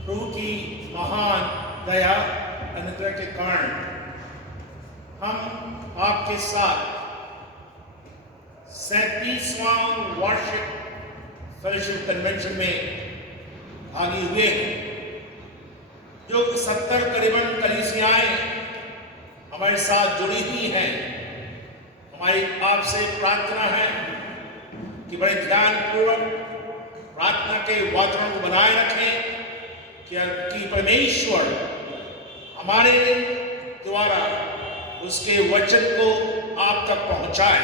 प्रभु की महान दया अनुग्रह के कारण हम आपके साथ 37वां वार्षिक फेलोशिप कन्वेंशन में भागी हुए हैं। जो 70 करीबन कलीसियाएं हमारे साथ जुड़ी हुई हैं। हमारी आपसे प्रार्थना है कि बड़े ध्यानपूर्वक प्रार्थना के वातावरण को बनाए रखें कि परमेश्वर हमारे द्वारा उसके वचन को आप तक पहुंचाए।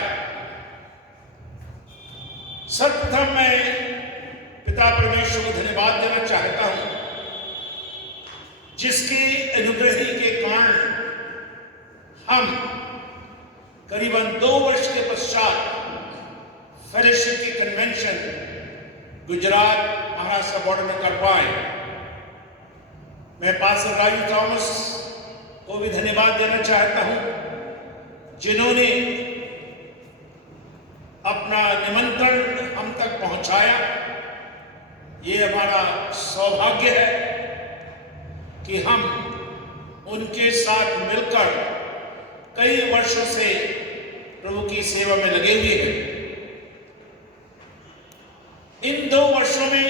सर्वप्रथम मैं पिता परमेश्वर को धन्यवाद देना चाहता हूं, जिसके अनुग्रह के कारण हम करीबन 2 वर्ष के पश्चात फेलोशिप की कन्वेंशन गुजरात महाराष्ट्र बॉर्डर में कर पाए। मैं पास्टर राजू थॉमस को भी धन्यवाद देना चाहता हूं, जिन्होंने अपना निमंत्रण हम तक पहुंचाया। ये हमारा सौभाग्य है कि हम उनके साथ मिलकर कई वर्षों से प्रभु की सेवा में लगे हुए हैं। इन 2 वर्षों में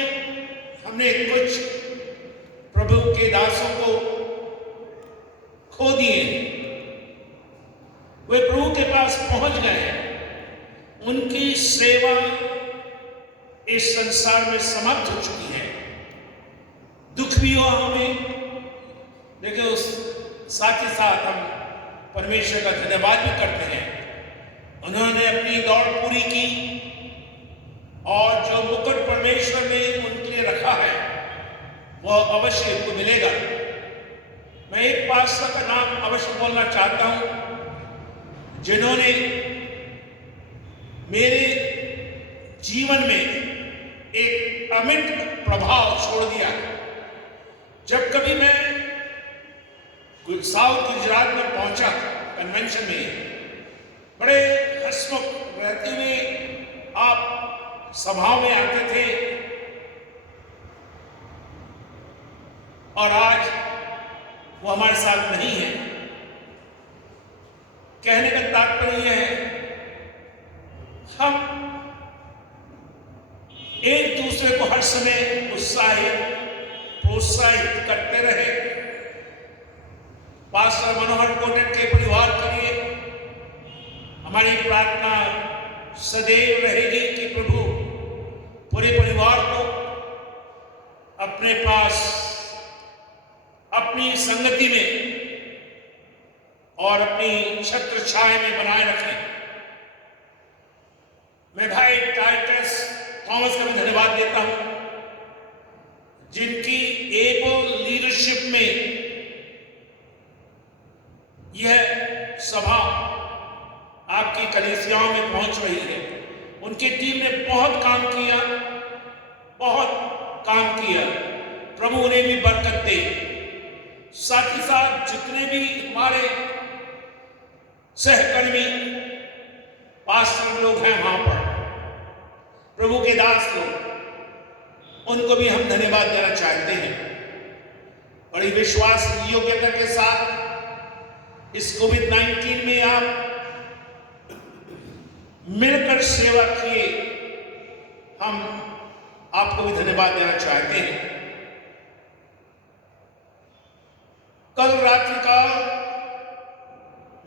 हमने कुछ प्रभु के दासों को खो दिए। वे प्रभु के पास पहुंच गए हैं। उनकी सेवा इस संसार में समाप्त हो चुकी है। दुख भी हुआ हमें, लेकिन उस साथ ही साथ हम परमेश्वर का धन्यवाद भी करते हैं। उन्होंने अपनी दौड़ पूरी की और जो मुकुट परमेश्वर ने उनके लिए रखा है वह अवश्य उनको मिलेगा। मैं एक पास्टर का नाम अवश्य बोलना चाहता हूं, जिन्होंने मेरे जीवन में एक अमिट प्रभाव छोड़ दिया। जब कभी मैं साउथ गुजरात में पहुंचा कन्वेंशन में, बड़े हंसमुख रहते हुए आप सभाओं में आते थे, और आज वो हमारे साथ नहीं है। कहने का तात्पर्य है, हम एक दूसरे को हर समय उत्साहित प्रोत्साहित करते रहे। पास्टर मनोहर कोटक के परिवार के लिए हमारी प्रार्थना सदैव रहेगी कि प्रभु पूरे परिवार को अपने पास अपनी संगति में और अपनी छत्र छाया में बनाए रखें। मैं भाई टाइटस थॉमस का भी धन्यवाद देता हूं, जिनकी एबल लीडरशिप में यह सभा आपकी कलीसियाओं में पहुंच रही है। उनकी टीम ने बहुत काम किया, बहुत काम किया। प्रभु उन्हें भी बरकत दे। साथ ही साथ जितने भी हमारे सहकर्मी पास्टर लोग हैं वहां पर, प्रभु के दास लोग, उनको भी हम धन्यवाद देना चाहते हैं। बड़ी विश्वास योग्यता के साथ इस कोविड-19 में आप मिलकर सेवा किए, हम आपको भी धन्यवाद देना चाहते हैं। कल रात्रि का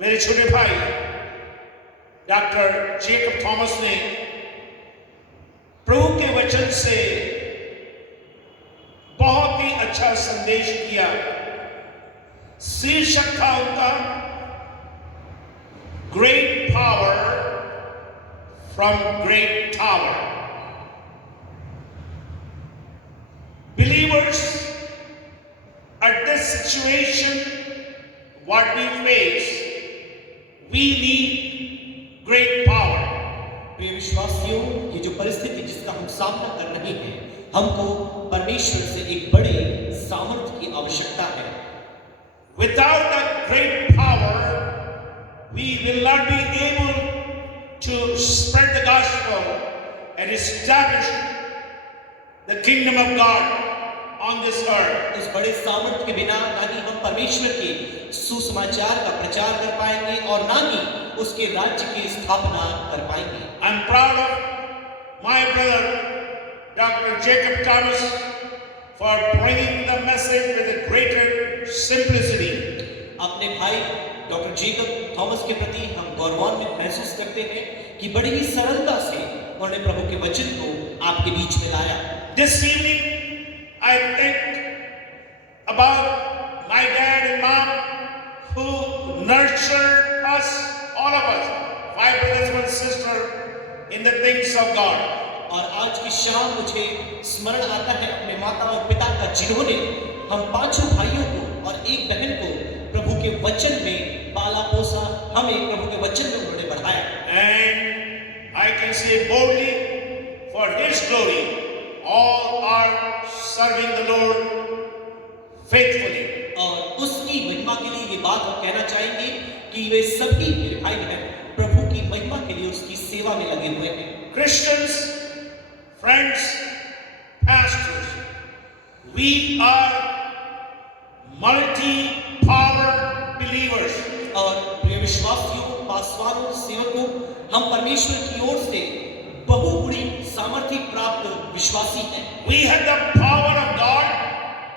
मेरे छोटे भाई डॉक्टर जेकब थॉमस ने प्रभु के वचन से बहुत ही अच्छा संदेश दिया। शीर्षक था उनका, great power from great tower. Believers, at this situation, what we face, we need great power. प्रिय विश्वासियों, ये जो परिस्थिति जिसका हम सामना कर रहे हैं, हमको परमेश्वर से एक बड़े सामर्थ्य की आवश्यकता है। Without a great power, we will not be able to spread the gospel and establish the kingdom of God on this earth. उस बड़े सामर्थ्य के बिना ना ही हम परमेश्वर के सुसमाचार का प्रचार कर पाएंगे और ना ही उसके राज्य की स्थापना कर पाएंगे। I'm proud of my brother, Dr. Jacob Thomas, for bringing the message with a greater simplicity. अपने भाई डॉक्टर जेकब थॉमस के प्रति हम गौरवान्वित महसूस करते हैं कि बड़ी ही सरलता से उन्होंने प्रभु के वचन को आपके बीच में लाया। This evening, I think about my dad and mom who nurtured us, all of us, 5 brothers, 1 sister, in the things of God. और आज की शाम मुझे स्मरण आता है अपने माता और पिता का, जिन्होंने हम 5 भाइयों को और 1 बहन को प्रभु के वचन में पाला पोसा, हमें प्रभु के वचन में उन्होंने बढ़ाया। And I can say boldly, for His glory, all are serving the Lord faithfully. और उसकी महिमा के लिए ये बात हम कहना चाहेंगे कि वे सभी मेरे भाई बहन प्रभु की महिमा के लिए उसकी सेवा में लगे हुए हैं। Christians, friends, pastors, we are multi-power believers. और प्रिय विश्वासियों, पासवानों, सेवकों, हम परमेश्वर की ओर से बहुगुणी सामर्थ्य प्राप्त विश्वासी हैं। We have the power of God.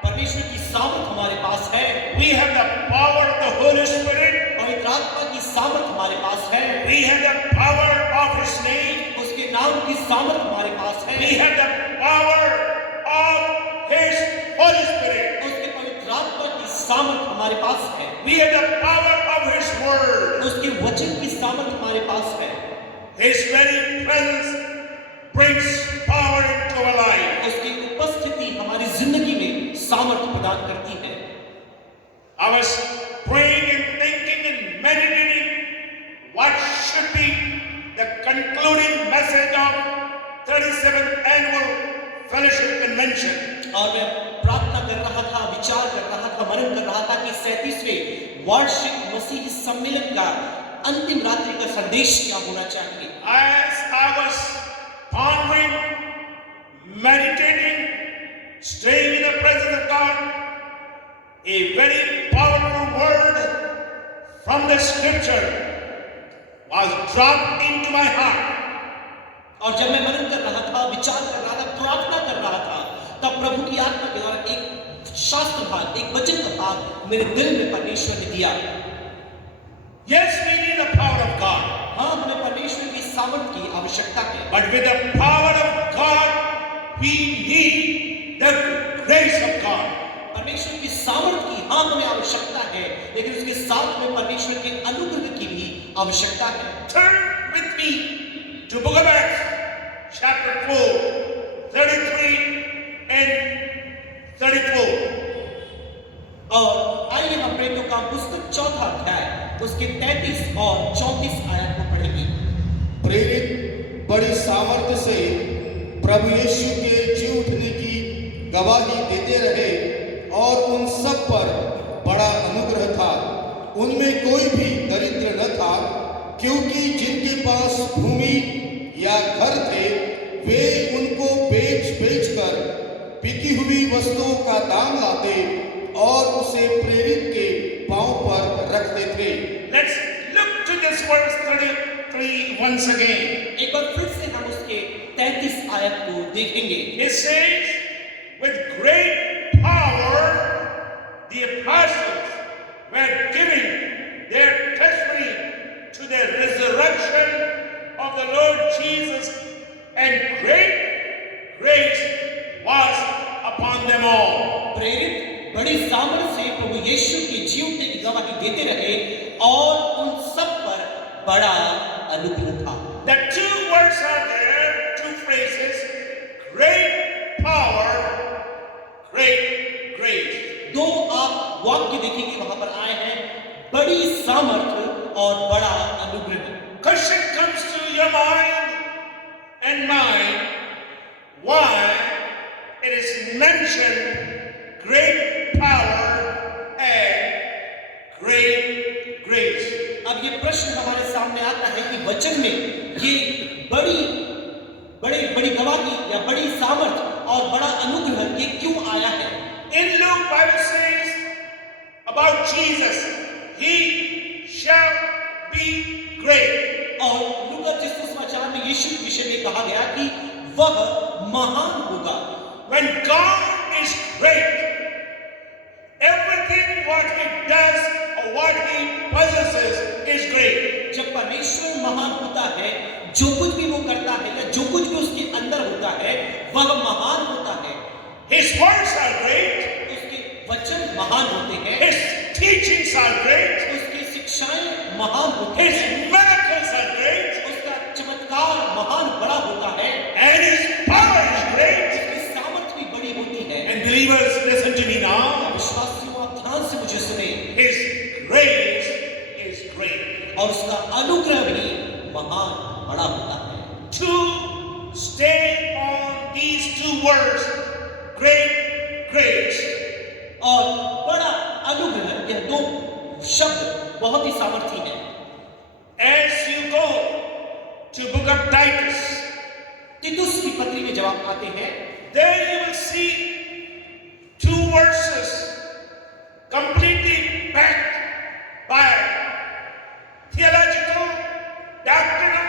परमेश्वर की सामर्थ हमारे पास है। We have the power of the Holy Spirit. पवित्र आत्मा की सामर्थ हमारे पास है। We have the power of His name. उसके नाम की सामर्थ हमारे पास है। We have the power of His Holy Spirit. उसके पवित्र आत्मा की सामर्थ हमारे पास है। We have the power of His Word. उसके वचन की सामर्थ हमारे पास है। His very presence brings power into our life. उसकी उपस्थिति हमारी जिंदगी में सामर्थ प्रदान करती है। I was praying and thinking and meditating what should be the concluding message of 37th Annual Fellowship Convention. और मैं प्रार्थना कर रहा था, विचार कर रहा था, मनन कर रहा था कि 37वें वार्षिक मसीही सम्मेलन का अंतिम रात्रि का संदेश क्या होना चाहिए। As I was pondering, meditating, staying in the presence of God, a very powerful word from the Scripture was dropped into my heart. और जब मैं मनन कर रहा था, विचार कर रहा था, प्रार्थना कर रहा था, तब प्रभु की आत्मा के द्वारा एक शास्त्र भाग, एक वचन का भाग मेरे दिल में परमेश्वर ने दिया। Yes, we need the power of God. हाँ, हमें परमेश्वर की सामर्थ की आवश्यकता है। But with the power of God, we need the grace of God. परमेश्वर की सामर्थ की हाँ हमें आवश्यकता है, लेकिन उसके साथ में परमेश्वर के अनुग्रह की भी आवश्यकता है। Turn with me to Book of Acts, chapter 4, 33 and 34. और आइए हम प्रेरितों का पुस्तक 4था अध्याय उसके 33 और 34 आयत को पढ़ेंगे। प्रेरित बड़ी सामर्थ्य से प्रभु यीशु के जी उठने की गवाही देते रहे और उन सब पर बड़ा अनुग्रह था। उनमें कोई भी दरिद्र न था, क्योंकि जिनके पास भूमि या घर थे वे उनको बेच कर बिकी हुई वस्तुओं का दाम लाते और उसे प्रेरित के पांव पर रखते थे। Let's look to this verse 33 once again. एक बार फिर से हम उसके 33 आयत को देखेंगे। It says, with great power the apostles were giving their testimony to the resurrection of the Lord Jesus, and great grace was upon them all. प्रेरित बड़ी सामर्थ से प्रभु यीशु के जी उठने की गवाही देते रहे और उन सब पर बड़ा अनुग्रह था। The two words are there, two phrases, great power, great grace. दो आप वाक्य देखेंगे वहां पर आए हैं, बड़ी सामर्थ और बड़ा अनुग्रह। Question comes to your mind and mine, why it is mentioned great power and great grace. अब ये प्रश्न हमारे सामने आता है कि वचन में ये बड़ी गवाही या बड़ी सामर्थ और बड़ा अनुग्रह ये क्यों आया है। about Jesus, he shall be great. और लूका जिस सुसमाचार में यीशु के विषय में कहा गया कि वह महान होगा। When God is great, everything what he does or what he possesses is great. जब परमेश्वर महान होता है, जो कुछ भी वो करता है या जो कुछ भी उसके अंदर होता है वह महान होता है। His words are great. उसके वचन महान होते हैं, His teachings are great. उसकी शिक्षाएं महान होती His हैं, miracles are great. उसका चमत्कार महान बड़ा होता है, And his power is great. उसकी सामर्थ भी बड़ी होती है। And believers, listen to me now. विश्वासियों, आप ध्यान से मुझे सुने, His grace is great. और उसका अनुग्रह भी महान बड़ा होता है। To stay on these two words, great grace, और बड़ा अनुग्रह, यह दो शब्द बहुत ही सामर्थी है। as you go to book of Titus, तीतुस की पत्री में जब आप आते हैं, there you will see two verses completely backed by theological, doctrinal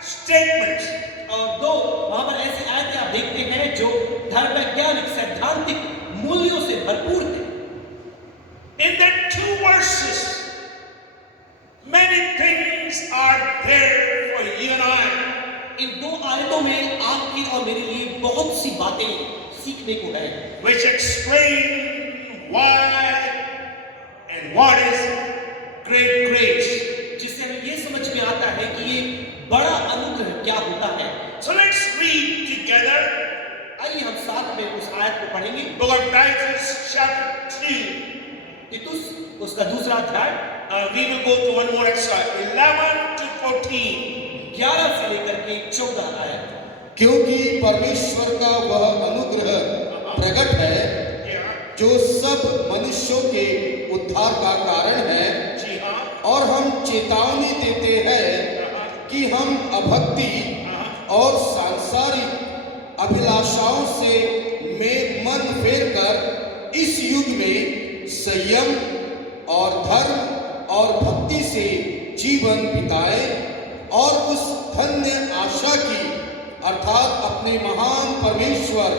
statements. और दो वहां पर ऐसे आयतें आप देखते हैं जो धर्म वैज्ञानिक सैद्धांतिक मूल्यों से भरपूर थे। In that two verses, many things are there for you and I. इन दो आयतों में आपकी और मेरे लिए बहुत सी बातें सीखने को है, Which explain why and what is great grace. जिससे हमें ये समझ में आता है कि ये बड़ा अनुग्रह क्या होता है। So let's read together आइए हम साथ में उस आयत को पढ़ेंगे। book of Titus chapter 3. तीतुस उसका दूसरा अध्याय, We will go to one more extra, 11 to 14. 11 से लेकर के 14 आयत। क्योंकि परमेश्वर का वह अनुग्रह प्रकट है Yeah. जो सब मनुष्यों के उद्धार का कारण है, जी हाँ. और हम चेतावनी देते हैं कि हम अभक्ति और सांसारिक अभिलाषाओं से में मन फेर कर इस युग में संयम और धर्म और भक्ति से जीवन बिताएं और उस धन्य आशा की अर्थात अपने महान परमेश्वर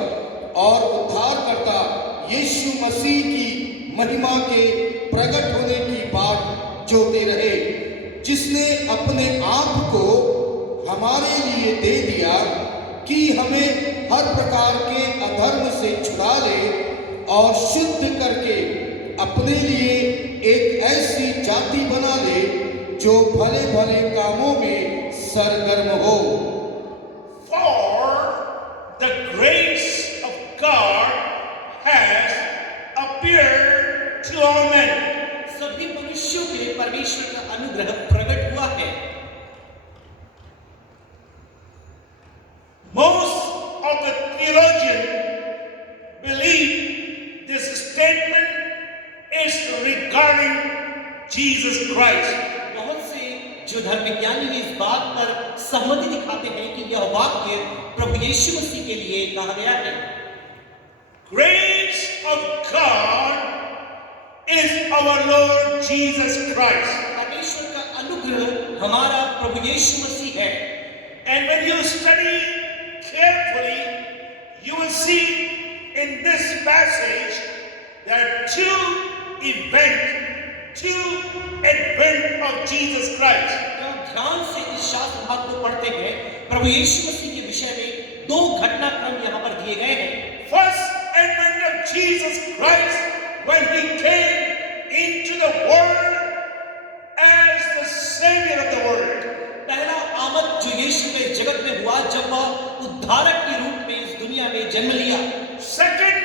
और उद्धारकर्ता यीशु मसीह की महिमा के प्रकट होने की बात जोते रहे, जिसने अपने आप को हमारे लिए दे दिया कि हमें हर प्रकार के अधर्म से छुड़ा ले और शुद्ध करके अपने लिए एक ऐसी जाति बना ले जो भले भले कामों में सरगर्म हो। For the grace of God has appeared to all men. सभी मनुष्यों के लिए परमेश्वर का अनुग्रह प्रकट हुआ है। Most of the theologians believe this statement is regarding Jesus Christ. बहुत से जो धर्म विज्ञानी इस बात पर सहमति दिखाते हैं कि यह वाक्य प्रभु यीशु मसीह के लिए कहा गया है। Grace of God is our Lord Jesus Christ. परमेश्वर का अनुग्रह हमारा प्रभु यीशु मसीह है। And when you study carefully, you will see in this passage that two advent of Jesus Christ. जब हम ध्यान से इस शास्त्र भाग को पढ़ते हैं, प्रभु यीशु मसीह के विषय में दो घटनाक्रम यहाँ पर दिए गए हैं। First advent of Jesus Christ when he came into the world as the Savior of the world. पहला आमद जो यीशु के जगत में हुआ जब वह उद्धारक के रूप में इस दुनिया में जन्म लिया। Second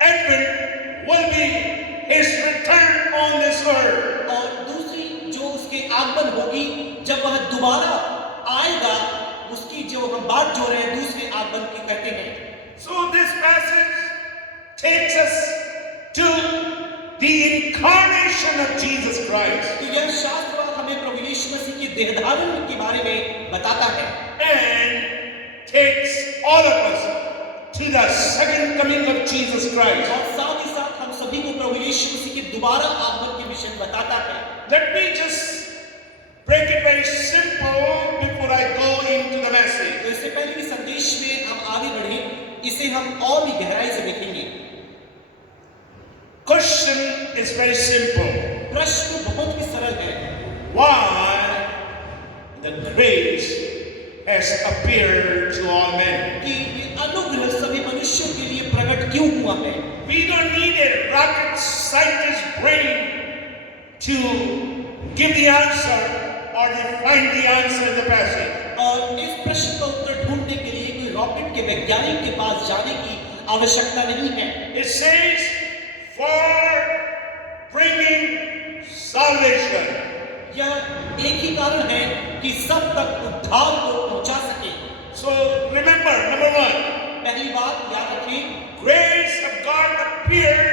advent will be his return on this earth. और दूसरी जो उसके आगमन होगी जब वह दोबारा आएगा, उसकी जो हम बात जो रहे हैं दूसरे आगमन की कहते हैं। So this passage takes us to the incarnation of Jesus Christ तो यह शास्त्र हमें प्रभु यीशु मसीह के देहधारण के बारे में बताता है and takes all of us to the second coming of Jesus Christ. और साथ ही साथ हम सभी को प्रभु यीशु यीशु मसीह के दोबारा आगमन के विषय में बताता है। Let me just break it very simple before I go into the message. तो इससे पहले कि संदेश में हम आगे बढ़ें, इसे हम और भी गहराई से देखेंगे। Question is very simple. प्रश्न बहुत ही सरल है। Why the grace has appeared to all men? कि ये अनुग्रह सभी मनुष्यों के लिए प्रकट क्यों हुआ है? We don't need a rocket scientist brain to give the answer or to find the answer in the passage. और इस प्रश्न का उत्तर ढूंढने के लिए कोई रॉकेट के वैज्ञानिक के पास जाने की आवश्यकता नहीं है। It says for bringing salvation. यह एक ही कारण है कि सब तक उद्धार को पहुंचा सके। So remember, number one, पहली बात याद रखें, grace of God appeared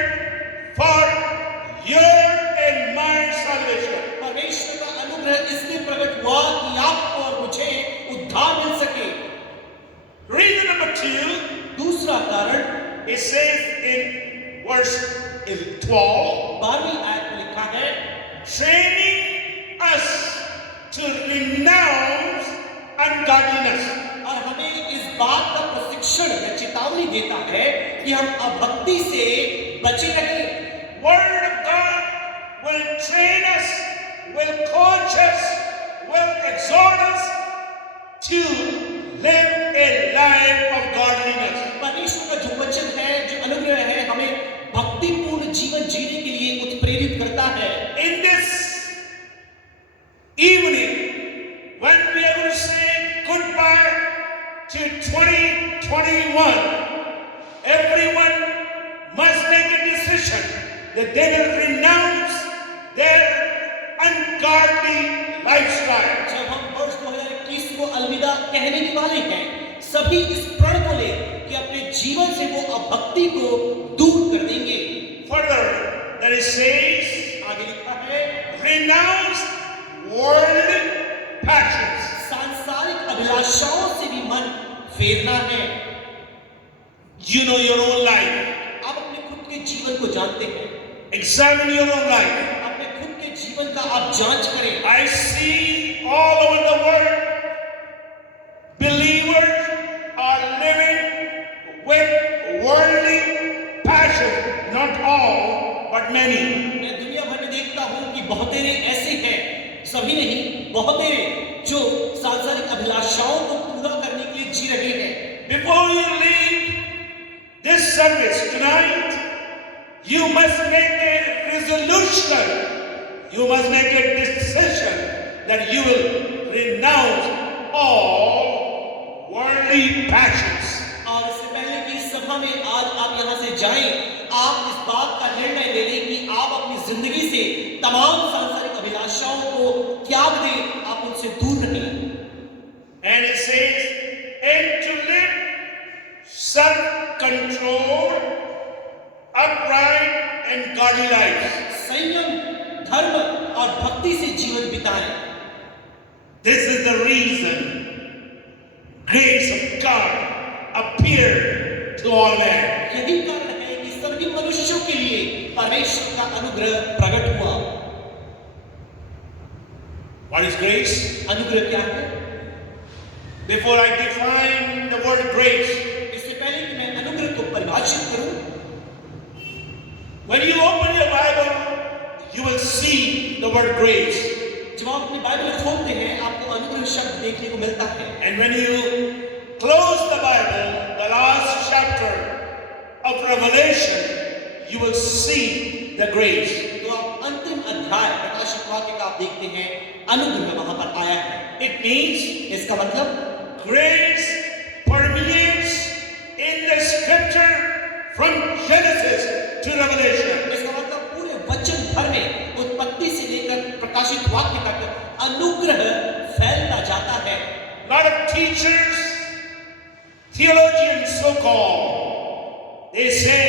for your and my salvation. परमेश्वर का अनुग्रह इसलिए प्रकट हुआ कि आपको और मुझे उद्धार मिल सके। Reason number two, दूसरा कारण, it says in verse 12, 12वीं आयत में लिखा है, training us to renounce ungodliness. और हमें इस बात का प्रशिक्षण या चेतावनी देता है कि हम अभक्ति से बचे रहें। Word of God will train us, will coach us, will exhort us to live a life of godliness. परमेश्वर का जो वचन है, जो अनुग्रह है, हमें भक्तिपूर्ण जीवन जीने के लिए उत्प्रेरित करता है। In this evening, when we are going to say goodbye to 2021, everyone must make a decision that they will renounce their ungodly lifestyle. जब हम वर्ष 2021 को अलविदा कहने के वाले हैं, सभी इस प्रण को ले कि अपने जीवन से वो अभक्ति को दूर कर देंगे। Further, that it says, आगे लिखा है, renounce worldly passions. सांसारिक अभिलाषाओं से भी मन फेरना है। You know your own life. आप अपने खुद के जीवन को जानते हैं। Examine your own life. अपने खुद के जीवन का आप जांच करें। I see all over the world believers are living with worldly passion. Not all, but many. मैं दुनिया भर में देखता हूं कि बहुतेरे ऐसे हैं, सभी नहीं, बहुतेरे जो सांसारिक अभिलाषाओं को पूरा करने के लिए जी रहे हैं। Before you leave this service tonight, you must make a resolution. You must make a decision that you will renounce all worldly passions. और इससे पहले कि इस सभा में आज आप यहाँ से जाएं, आप इस बात का निर्णय ले लें कि आप अपनी जिंदगी से तमाम सांसारिक अभिलाषाओं को त्याग दें, आप उनसे दूर रहें। And it says, and to live self-controlled, upright and godly lives. संयम, धर्म और भक्ति से जीवन बिताएं। This is the reason grace of God appeared to all men. यही कारण है कि सभी मनुष्यों के लिए परमेश्वर का अनुग्रह प्रकट हुआ। What is grace? अनुग्रह क्या है? Before I define the word grace, इससे पहले कि मैं अनुग्रह को परिभाषित करूं, when you open your Bible, you will see the word grace. जब आप अपनी बाइबल खोलते हैं, आपको अनुग्रह शब्द देखने को मिलता है। And when you close the Bible, the last chapter of Revelation, you will see the grace. तो आप अंतिम अध्याय प्रकाशित वाक्य का आप देखते हैं, अनुग्रह वहां पर आया है। It means इसका मतलब grace permeates in the scripture from Genesis to Revelation. इसका मतलब पूरे वचन भर में उत्पत्ति से लेकर प्रकाशित वाक्य तक अनुग्रह फैलता जाता है। lot of teachers, theologians so-called, they say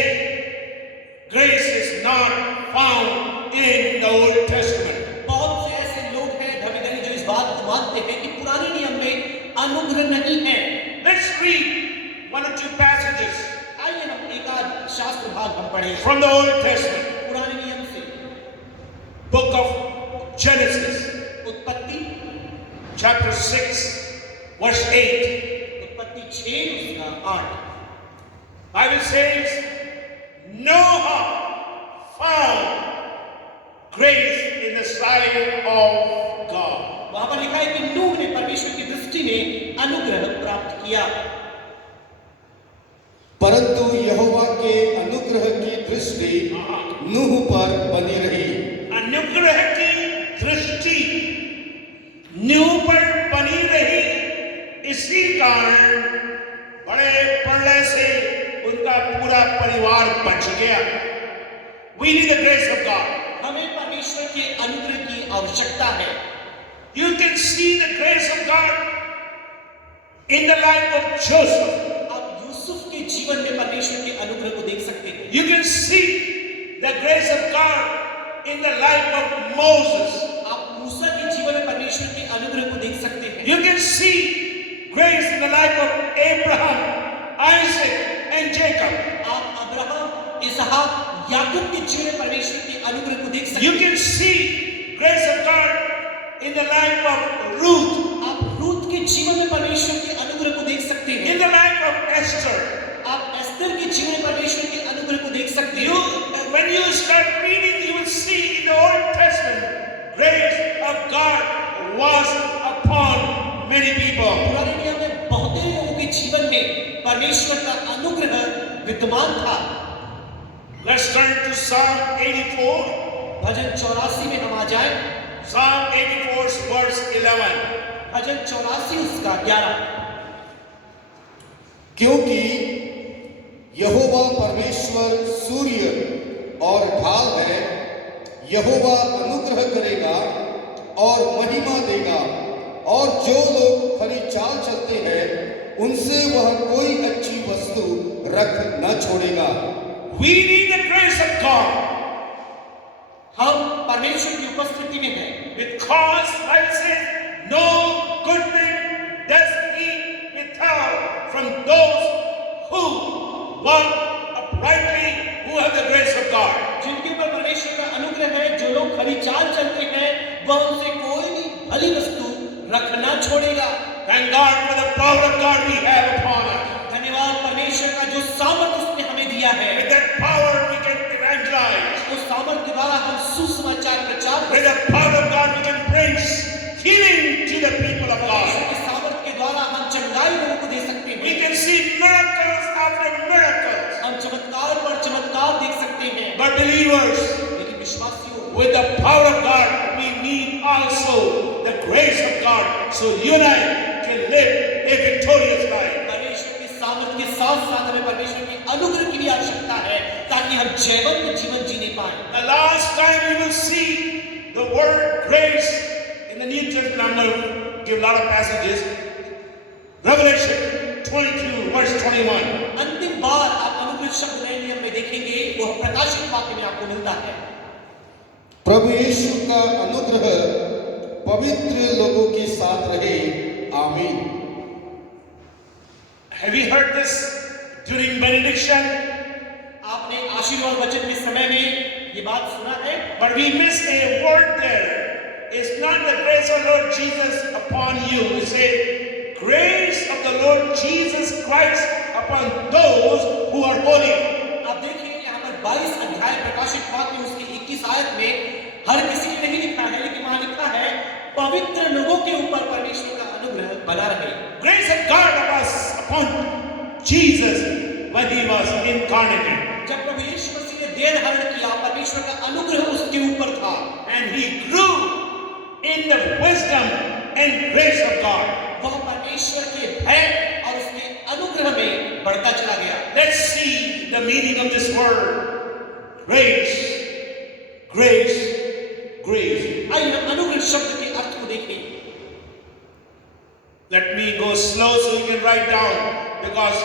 grace is not found in the Old Testament. बहुत से ऐसे लोग हैं धर्मगुरु जो इस बात को मानते हैं कि पुराने नियम में अनुग्रह नहीं है। Let's read one or two passages आइए हम एक आध शास्त्र भाग हम पढ़ें from the Old Testament. पुराने नियम chapter 6, verse 8. उत्पत्ति 6 उसका 8। Bible says, Noah found grace in the sight of God. वहां पर लिखा है कि नूह ने परमेश्वर की दृष्टि में अनुग्रह प्राप्त किया। परंतु यहोवा के अनुग्रह की दृष्टि नूह पर बनी रही। अनुग्रह की दृष्टि नूह पर बनी रही, इसी कारण बड़े प्रलय से उनका पूरा परिवार बच गया। We need the grace of God. हमें परमेश्वर के अनुग्रह की आवश्यकता है। You can see the grace of God in the life of Joseph. आप यूसुफ के जीवन में परमेश्वर के अनुग्रह को देख सकते हैं। You can see the grace of God in the life of Moses. आप मूसा के जीवन में परमेश्वर के अनुग्रह को देख सकते हैं। You can see grace in the life of Abraham, Isaac and Jacob. आप अब्राहम, इसहाक, याकूब के जीवन में परमेश्वर के अनुग्रह को देख सकते You हैं। can see grace of God in the life of Ruth, आप रूत के जीवन में परमेश्वर के अनुग्रह को देख सकते हैं। in the life of Esther. आप एस्तर के जीवन में परमेश्वर के अनुग्रह को देख सकते You, हैं। when you start reading, you will see in the Old Testament, grace of God was upon many people. पुराने नियम में बहुत लोगों के जीवन में परमेश्वर का अनुग्रह विद्यमान था। Let's turn to Psalm 84. भजन 84 में हम आ जाएं। Psalm 84 verse 11. भजन 84 उसका 11। क्योंकि यहोवा परमेश्वर सूर्य और ढाल है, यहोवा अनुग्रह करेगा और महिमा देगा, और जो लोग खरी चाल चलते हैं उनसे वह कोई अच्छी वस्तु रख न छोड़ेगा। We need the grace of God हम परमेश्वर की उपस्थिति में हैं, because Bible says, no good thing does he withhold from those who walk uprightly, who have the grace of God. जिनके ऊपर परमेश्वर का अनुग्रह है, जो लोग खरी चाल चलते हैं, वह उनसे कोई भी भली वस्तु रखना छोड़ेगा। Thank God for the power of God we have upon us. धन्यवाद परमेश्वर का जो सामर्थ उसने हमें दिया है। With that power we can evangelize. उस सामर्थ के द्वारा हम सुसमाचार प्रचार With the power of God we can bring healing to the people of परमेश्वर God. के सामर्थ के द्वारा हम चंगाई लोगों को दे सकते We हैं। can see miracles after miracles. हम चमत्कार पर चमत्कार देख सकते हैं। But believers, लेकिन विश्वासियों, with the power of God, we need also the grace of God, so you and I can live a victorious life. परमेश्वर के सामर्थ के साथ साथ हमें परमेश्वर के अनुग्रह की भी आवश्यकता है, ताकि हम जयवंत जीवन जीने पाएं। The last time you will see the word grace in the New Testament, I'm going to give a lot of passages. Revelation 22 verse 21. अंतिम बार आप अनुग्रह शब्द नए नियम में देखेंगे, वह प्रकाशित वाक्य में आपको मिलता है। प्रभु यीशु का अनुग्रह पवित्र लोगों के साथ रहे, आमीन। Have you heard this during benediction? आपने आशीर्वाद वचन के समय में ये बात सुना है, But we miss a word there. It's not the grace of Lord Jesus upon you. It says, grace of the Lord Jesus Christ upon those who are holy. आप देखिए यहाँ पर 22 अध्याय प्रकाशित वाक्य में उसकी 21 आयत में हर किसी के नहीं लिखा है, लेकिन वहां लिखा है पवित्र लोगों के ऊपर परमेश्वर का अनुग्रह बना रहे। Grace of God was upon Jesus when he was incarnated. जब प्रभु यीशु मसीह ने देह धारण किया, परमेश्वर का अनुग्रह उसके ऊपर था, And he grew in the wisdom and grace of God. वह परमेश्वर के भय और उसके अनुग्रह में बढ़ता चला गया। Let's see the meaning of this word. Grace, grace, grace. आइए हम अनुग्रह शब्द के अर्थ को देखें। Let me go slow so you can write down, because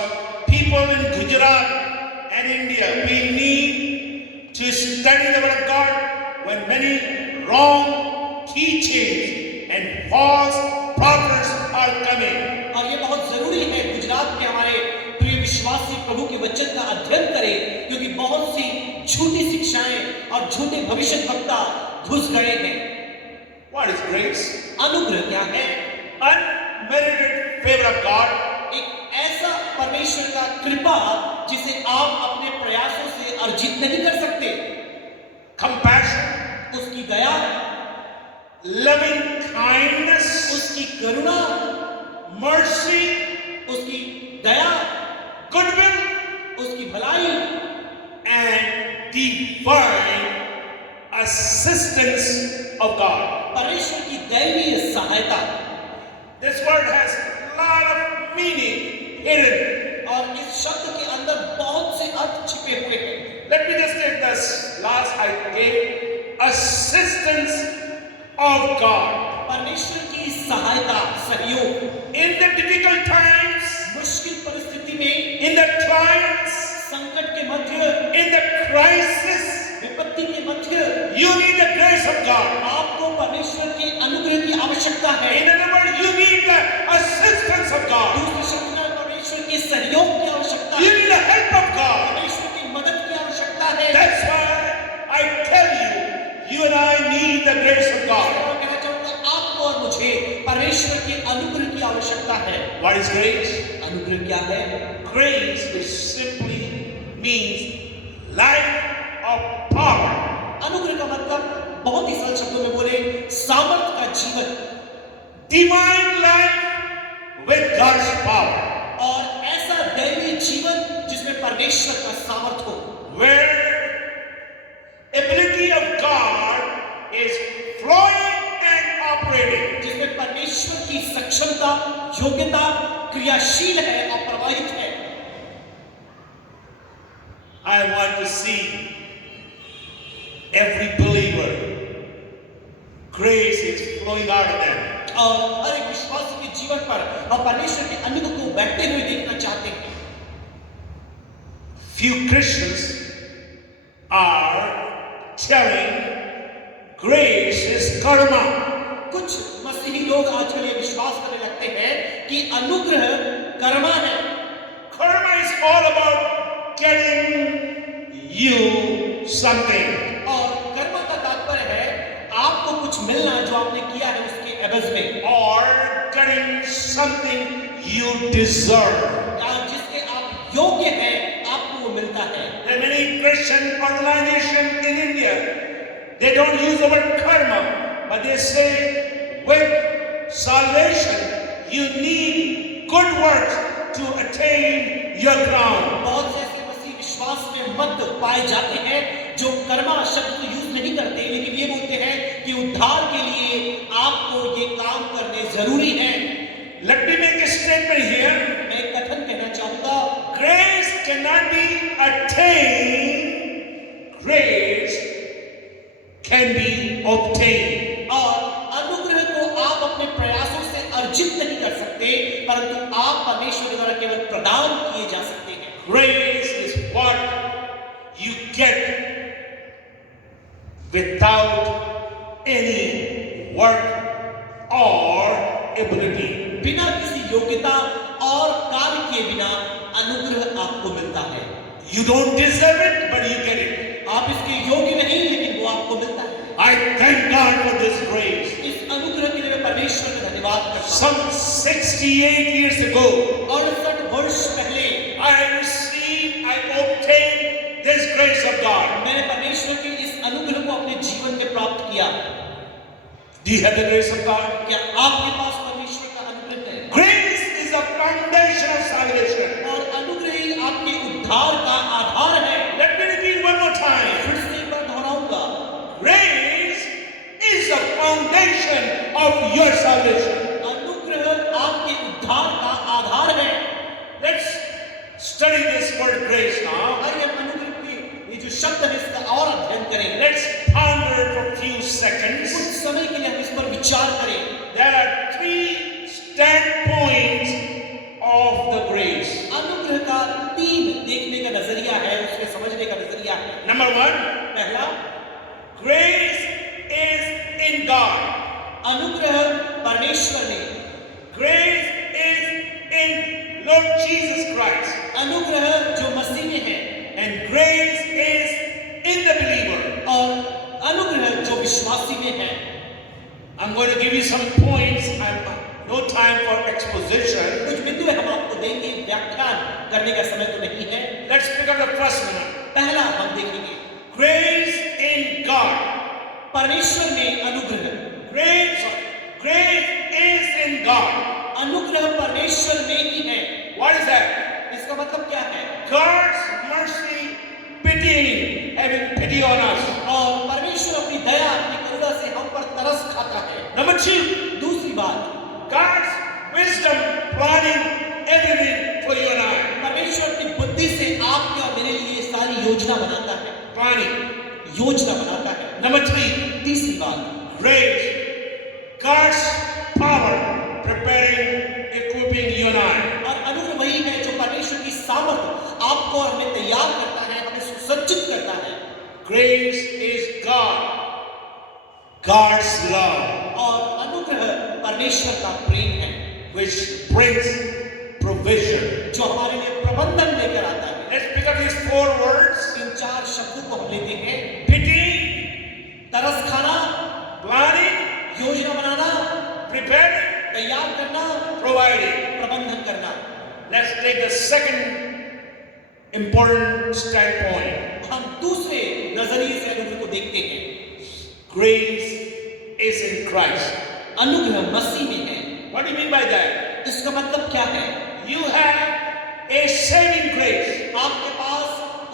people in Gujarat and India, we need to study the word of God when many wrong teachings and false prophets are coming. और ये बहुत जरूरी है गुजरात के हमारे प्रिय विश्वासी प्रभु के वचन का अध्ययन करें, क्योंकि बहुत सी झूठी शिक्षाएं और झूठे भविष्यद्वक्ता घुस गए हैं। What is grace? अनुग्रह क्या है? unmerited favor of God, एक ऐसा परमेश्वर का कृपा जिसे आप अपने प्रयासों से अर्जित नहीं कर सकते। compassion, उसकी दया, loving kindness, उसकी करुणा, mercy, उसकी दया, goodwill, उसकी भलाई and divine assistance of God. परमेश्वर की दैवीय सहायता। This word has a lot of meaning hidden. और इस शब्द के अंदर बहुत से अर्थ छिपे हुए हैं। Let me just take this last I gave, assistance of God. परमेश्वर की सहायता, सहयोग In the difficult times, मुश्किल परिस्थिति में, in the trials, संकट के मध्य, in the crisis, विपत्ति के मध्य you need the grace of God. आपको परमेश्वर के अनुग्रह की आवश्यकता है। In other words, you need the assistance of God. दूसरे शब्द में परमेश्वर के सहयोग की आवश्यकता You है। need the help of God. परमेश्वर की मदद की आवश्यकता है। That's why I tell you, you and I need the grace of God. और कहना चाहूंगा आपको और मुझे परमेश्वर के अनुग्रह की आवश्यकता है। What is grace? अनुग्रह क्या है? Grace is simply means life of power. अनुग्रह का मतलब बहुत ही सरल शब्दों में बोले सामर्थ का जीवन, Divine life with God's power. और ऐसा दैवीय जीवन जिसमें परमेश्वर का सामर्थ हो, Where ability of God is flowing and operating. जिसमें परमेश्वर की सक्षमता, योग्यता क्रियाशील है और प्रवाहित है। I want to see every believer, grace is flowing out of them. और हर एक विश्वासी के जीवन पर हम परमेश्वर के अनुग्रह को बैठते हुए देखना चाहते हैं। Few Christians are telling grace is karma. कुछ मसीही लोग आजकल ये विश्वास करने लगते हैं कि अनुग्रह कर्मा है। Karma is all about getting you something. और कर्म का तात्पर्य है आपको कुछ मिलना जो आपने किया है उसके एवज में, Or getting something you deserve. या जिसके आप योग्य हैं आपको वो मिलता है। There are many Christian organizations in India. They don't use the word karma, but they say with salvation you need good works to attain your crown. बहुत से ऐसे मसीह विश्वास में मत पाए जाते हैं जो कर्मा शब्द को यूज नहीं करते, लेकिन ये बोलते हैं कि उद्धार के लिए आपको ये काम करने जरूरी है। Let me make a statement here. मैं एक कथन कहना चाहूंगा, Grace cannot be attained. Grace can be obtained. और अनुग्रह को आप अपने प्रयासों से अर्जित नहीं कर सकते, परंतु आप परमेश्वर द्वारा केवल प्रदान किए जा सकते हैं। Grace is what you get without any work or ability. बिना किसी योग्यता और कार्य के बिना अनुग्रह आपको मिलता है। You don't deserve it, but you get it. आप इसके योग्य नहीं, लेकिन वो आपको मिलता है। I thank God for this grace. इस अनुग्रह के लिए मैं परमेश्वर का धन्यवाद करता हूँ। Some 68 years ago, 68 वर्ष पहले I obtained this grace of God. मैंने परमेश्वर के इस अनुग्रह को अपने जीवन में प्राप्त किया। Do you have the grace of God? क्या आपके पास परमेश्वर का अनुग्रह है? Grace is the foundation of salvation. और अनुग्रह ही आपके उद्धार का आधार है। Let me repeat one more time. फिर से एक बार दोहराऊंगा, Grace is the foundation of your salvation. अनुग्रह आपके उद्धार का आधार है। Let's study this word grace now. आइए हम अनुग्रह की ये जो शब्द है इसका और अध्ययन करें। Let's ponder for a few seconds. कुछ समय के लिए हम इस पर विचार करें। There are three standpoints of the grace. अनुग्रह का 3 देखने का नजरिया है, उसके समझने का नजरिया है। Number one, पहला, grace is in God. अनुग्रह परमेश्वर में, Grace is in Lord Jesus Christ. अनुग्रह जो मसीह में है, And grace is in the believer. और अनुग्रह जो विश्वासी में है। I'm going to give you some points. I'm No time for exposition. कुछ बिंदु हम आपको देंगे, व्याख्यान करने का समय तो नहीं है। Let's pick up the first one. पहला हम देखेंगे Grace in God. परमेश्वर में अनुग्रह। Grace is in God. अनुग्रह परमेश्वर में ही है। What is that? इसका मतलब क्या है? God's mercy pitying, having pity on us. और परमेश्वर अपनी दया, अपनी करुणा से हम पर तरस खाता है। Number two, दूसरी बात, God's wisdom planning everything for you and I. परमेश्वर अपनी बुद्धि से आपके और मेरे लिए सारी योजना बनाता है। Planning. योजना बनाता है। Number three, तीसरी बात, grace. God's power preparing, equipping you and I. और अनुग्रह वही है जो परमेश्वर की सामर्थ आपको और हमें तैयार करता है, हमें सुसज्जित करता है। Grace is God. God's love, और अनुग्रह परमेश्वर का प्रेम है, which brings provision. जो हमारे लिए प्रबंधन लेकर आता है। Let's pick up these four words. इन चार शब्दों को हम लेते हैं। Pity, तरस खाना, planning, योजना बनाना, preparing, तैयार करना, providing. प्रबंधन करना। Let's take the second important standpoint. हम दूसरे नजरिए से अनुग्रह को देखते हैं। Grace is in Christ. अनुग्रह मसीह में है। What do you mean by that? इसका मतलब क्या है? You have a saving grace. आपके पास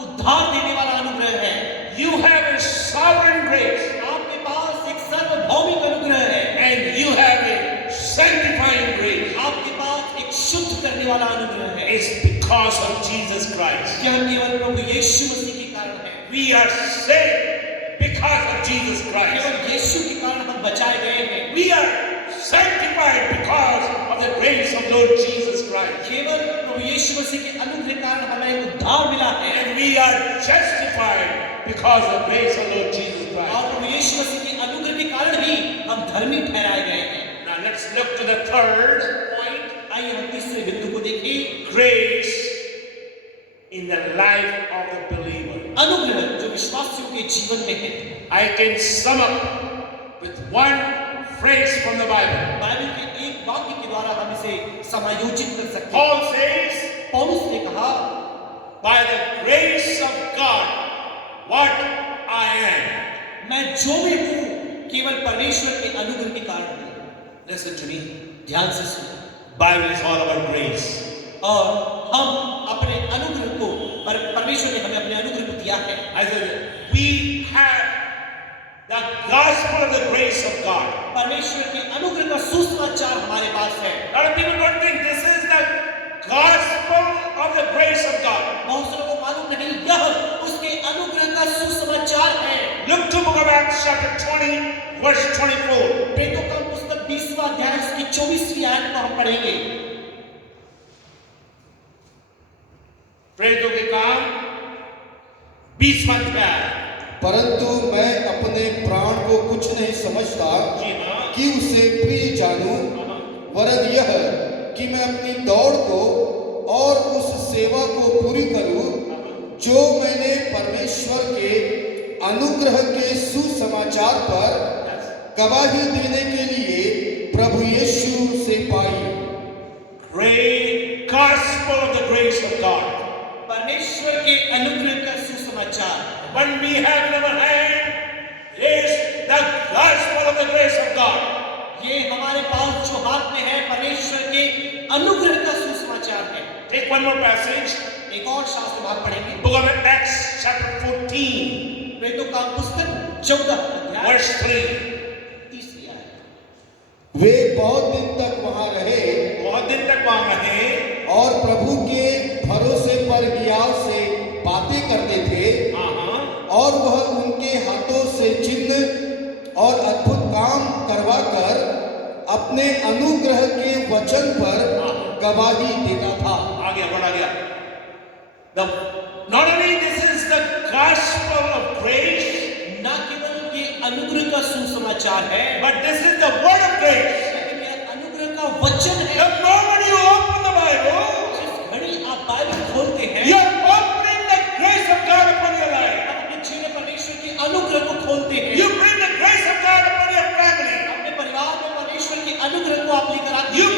उद्धार देने वाला अनुग्रह है। You have a sovereign grace. आपके पास एक सार्वभौमिक अनुग्रह है। And you have a sanctifying grace. आपके पास एक शुद्ध करने वाला अनुग्रह है। It's because of Jesus Christ. यह केवल प्रभु यीशु मसीह के कारण है। We are saved because of Jesus Christ. केवल यीशु के कारण हम बचाए गए हैं। We are sanctified because of the grace of Lord Jesus Christ. केवल प्रभु यीशु मसीह के अनुग्रह के कारण हमें उद्धार मिला है। And we are justified because of the grace of Lord Jesus और Christ. प्रभु यीशु मसीह के अनुग्रह के कारण ही हम धर्मी ठहराए गए हैं। Now let's look to the third point. आइए हम तीसरे बिंदु को देखें। Grace in the life of the believer. अनुग्रह जो विश्वासियों के जीवन में है। I can sum up with one phrase from the Bible. Bible के एक वाक्य के द्वारा हम इसे समायोजित कर सकते हैं। Paul says, पौलुस ने कहा, by the grace of God, what I am. मैं जो भी हूँ केवल परमेश्वर के अनुग्रह के कारण हूँ। Listen to me. ध्यान से सुनो। Bible is all about grace. और हम अपने अनुग्रह को, परमेश्वर ने हमें अपने अनुग्रह को दिया है। I said, we have the gospel of the grace of God. परमेश्वर के अनुग्रह का सुसमाचार हमारे पास है। A lot of people don't think this is the gospel of the grace of God. बहुत से लोगों को मालूम नहीं, यह उसके अनुग्रह का सुसमाचार है। Look to book of Acts chapter 20 verse 24. प्रेरितों का पुस्तक 20वां अध्याय उसकी 24वीं आयत को हम पढ़ेंगे। प्रेरितों के काम 20वां अध्याय। परंतु मैं अपने प्राण को कुछ नहीं समझता जी हाँ। कि उसे प्रिय जानूं, वरन यह कि मैं अपनी दौड़ को और उस सेवा को पूरी करूं जो मैंने परमेश्वर के अनुग्रह के सुसमाचार पर गवाही देने के लिए प्रभु यीशु से पाई। Great gospel of the grace of God. परमेश्वर के अनुग्रह का सुसमाचार। What we have in our hand is the gospel of the grace of God. ये हमारे पास जो हाथ में है परमेश्वर के अनुग्रह का सुसमाचार है। Take one more passage. एक और शास्त्र भाग पढ़ेंगे। Book of Acts chapter 14 प्रेरितों का पुस्तक 14 अध्याय verse 3. 30 आयत। वे बहुत दिन तक वहां रहे बहुत दिन तक वहां रहे और प्रभु के भरोसे पर हियाव से बातें करते थे, और वह उनके हाथों से चिन्ह और अद्भुत काम करवाकर अपने अनुग्रह के वचन पर गवाही देता था। आ गया, बढ़ा गया। Not only this is the gospel of grace, न केवल ये अनुग्रह का सुसमाचार है, but this is the word of grace. लेकिन यह अनुग्रह का वचन है। The moment you open the Bible, जिस घड़ी आप बाइबल खोलते हैं, you are opening the grace of God upon your life. आप अपने जीवन परमेश्वर के अनुग्रह को खोलते हैं। You bring the grace of God upon your family. अपने परिवार में परमेश्वर के अनुग्रह को आप लेकर आते You हैं।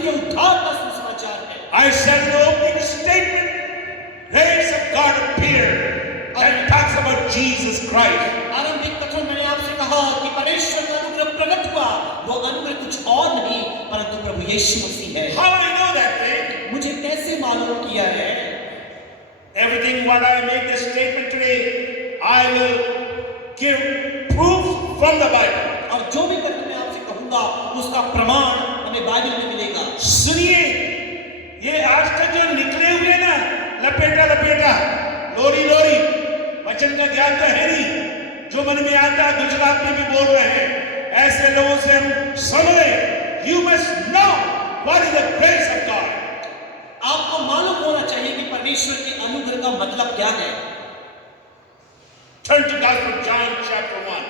मसीह के उद्धार का सुसमाचार है। I said in the opening statement, grace of God appeared and talks about Jesus Christ. आरंभिक कथन मैंने आपसे कहा कि परमेश्वर का अनुग्रह प्रकट हुआ, वो अनुग्रह कुछ और नहीं परंतु प्रभु यीशु मसीह है। How I know that thing? मुझे कैसे मालूम किया है? Everything what I make this statement today, I will give proof from the Bible. और जो भी कथन मैं आपसे कहूंगा उसका प्रमाण हमें बाइबल में मिलेगा। सुनिए, ये आज तक जो निकले हुए ना लपेटा लपेटा लोरी लोरी वचन का ज्ञान तो है नहीं, जो मन में आता है गुजरात में भी बोल रहे हैं, ऐसे लोगों से हम समझे। You must know what is the grace of God. आपको मालूम होना चाहिए कि परमेश्वर के अनुग्रह का मतलब क्या है। Turn to Gospel of John chapter 1.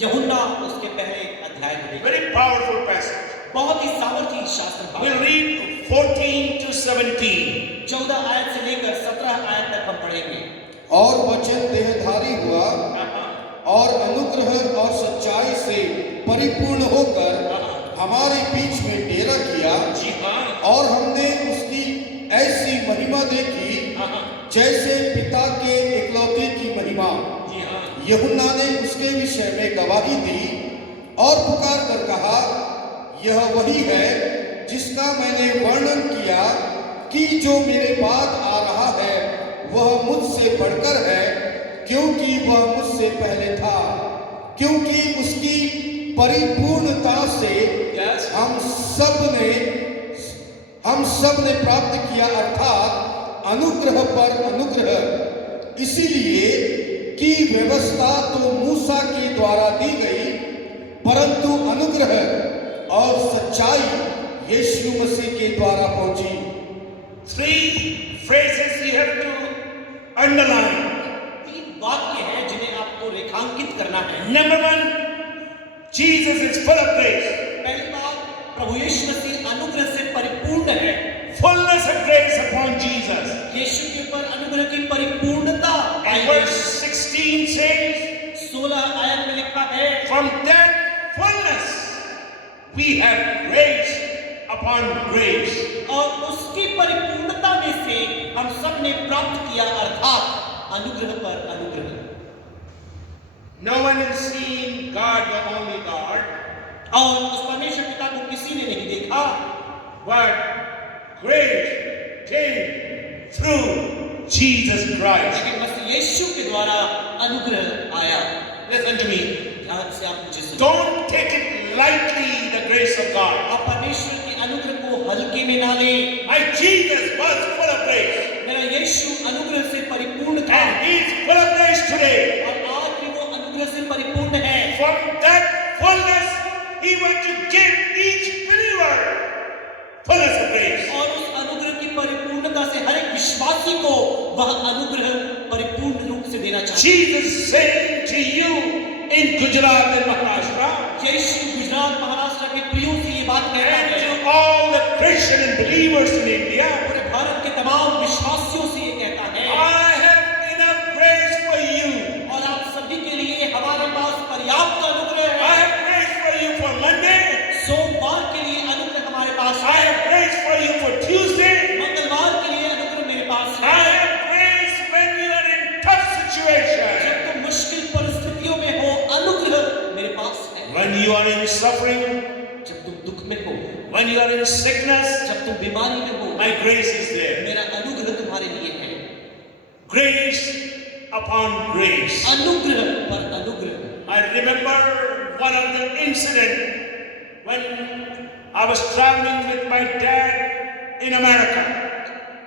यूहन्ना उसके पहले अध्याय में देखिए। Very powerful passage. बहुत ही सामर्थी शास्त्र भाग। We'll read 14 to 17. 14 आयत से लेकर 17 आयत तक हम पढ़ेंगे। और वचन देहधारी हुआ और अनुग्रह और सच्चाई से परिपूर्ण होकर हमारे बीच में डेरा किया। जी हाँ। और हमने उसकी ऐसी महिमा देखी जैसे पिता के इकलौते की महिमा। जी हाँ। यूहन्ना ने उसके विषय में गवाही दी और पुकार कर कहा, यह वही है जिसका मैंने वर्णन किया कि जो मेरे बाद आ रहा है वह मुझसे बढ़कर है, क्योंकि वह मुझसे पहले था। क्योंकि उसकी परिपूर्णता से हम सब ने प्राप्त किया, अर्थात अनुग्रह पर अनुग्रह। इसीलिए कि व्यवस्था तो मूसा के द्वारा दी गई, परंतु अनुग्रह और सच्चाई यीशु मसीह के द्वारा पहुंची। 3 phrases you have to underline. 3 वाक्य हैं जिन्हें आपको रेखांकित करना है। Number 1, Jesus is full of grace. पहली बात, प्रभु यीशु मसीह अनुग्रह से परिपूर्ण है। Fullness of grace upon Jesus. यीशु के ऊपर अनुग्रह की परिपूर्णता। And verse 16 says, 16 आयत में लिखा है, from that fullness we have grace upon grace. और उसकी परिपूर्णता में से हम सब ने प्राप्त किया, अर्थात अनुग्रह पर अनुग्रह। No one has seen God, the only God, और उस परमेश्वर पिता को किसी ने नहीं देखा, but grace came through Jesus Christ. लेकिन मसीह यीशु के द्वारा अनुग्रह आया। Listen to me. ध्यान से आप मुझे सुनिए। Don't take it lightly, the grace of God. आप परमेश्वर के अनुग्रह को हल्के में ना लें। My Jesus was full of grace. मेरा यीशु अनुग्रह से परिपूर्ण था And he is full of grace today. और आज भी वो अनुग्रह से परिपूर्ण है। From that fullness, he wants to give each believer fullness of grace. और उस अनुग्रह की परिपूर्णता से हर एक विश्वासी को वह अनुग्रह परिपूर्ण रूप से देना चाहिए। Jesus saying to you in Gujarat and Maharashtra, यीशु गुजरात महाराष्ट्र के प्रियो से ये बात कहता and है, to all the Christian and believers in India, पूरे भारत के तमाम विश्वासियों से ये कहता है, I have enough grace for you. और आप सभी के लिए हमारे पास पर्याप्त अनुग्रह I है। have grace for you for Monday. सोमवार के लिए अनुग्रह हमारे पास I है, have grace for you for Tuesday. मंगलवार के लिए अनुग्रह मेरे पास I है। have grace when you are in tough situation. जब तुम मुश्किल परिस्थितियों में हो, अनुग्रह मेरे पास है। When you are in suffering, जब तुम दुख में हो, when you are in sickness, जब तुम बीमारी में हो, my grace is there. मेरा अनुग्रह तुम्हारे लिए है। Grace upon grace. अनुग्रह पर अनुग्रह। I remember one of the incident when I was traveling with my dad in America.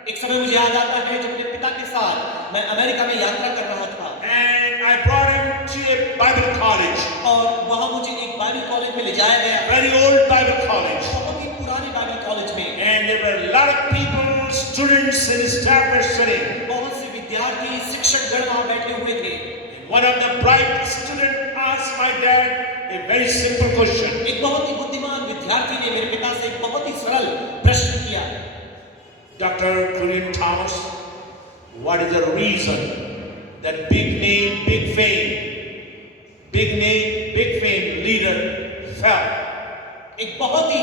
एक समय मुझे याद आता है जब अपने पिता के साथ मैं अमेरिका में यात्रा कर रहा था And I brought him to a Bible college, और वहां मुझे एक बाइबल कॉलेज में ले जाया गया, very old Bible college. बहुत ही पुराने बाइबल कॉलेज में। And there were a lot of people, students and staff were sitting. बहुत से विद्यार्थी शिक्षक गण वहां बैठे हुए थे। One of the bright students asked my dad a very simple question. एक बहुत ही बुद्धिमान विद्यार्थी ने मेरे पिता से एक बहुत ही सरल प्रश्न किया, Dr. Julian Thomas, what is the reason that big name, big fame leader fell? एक बहुत ही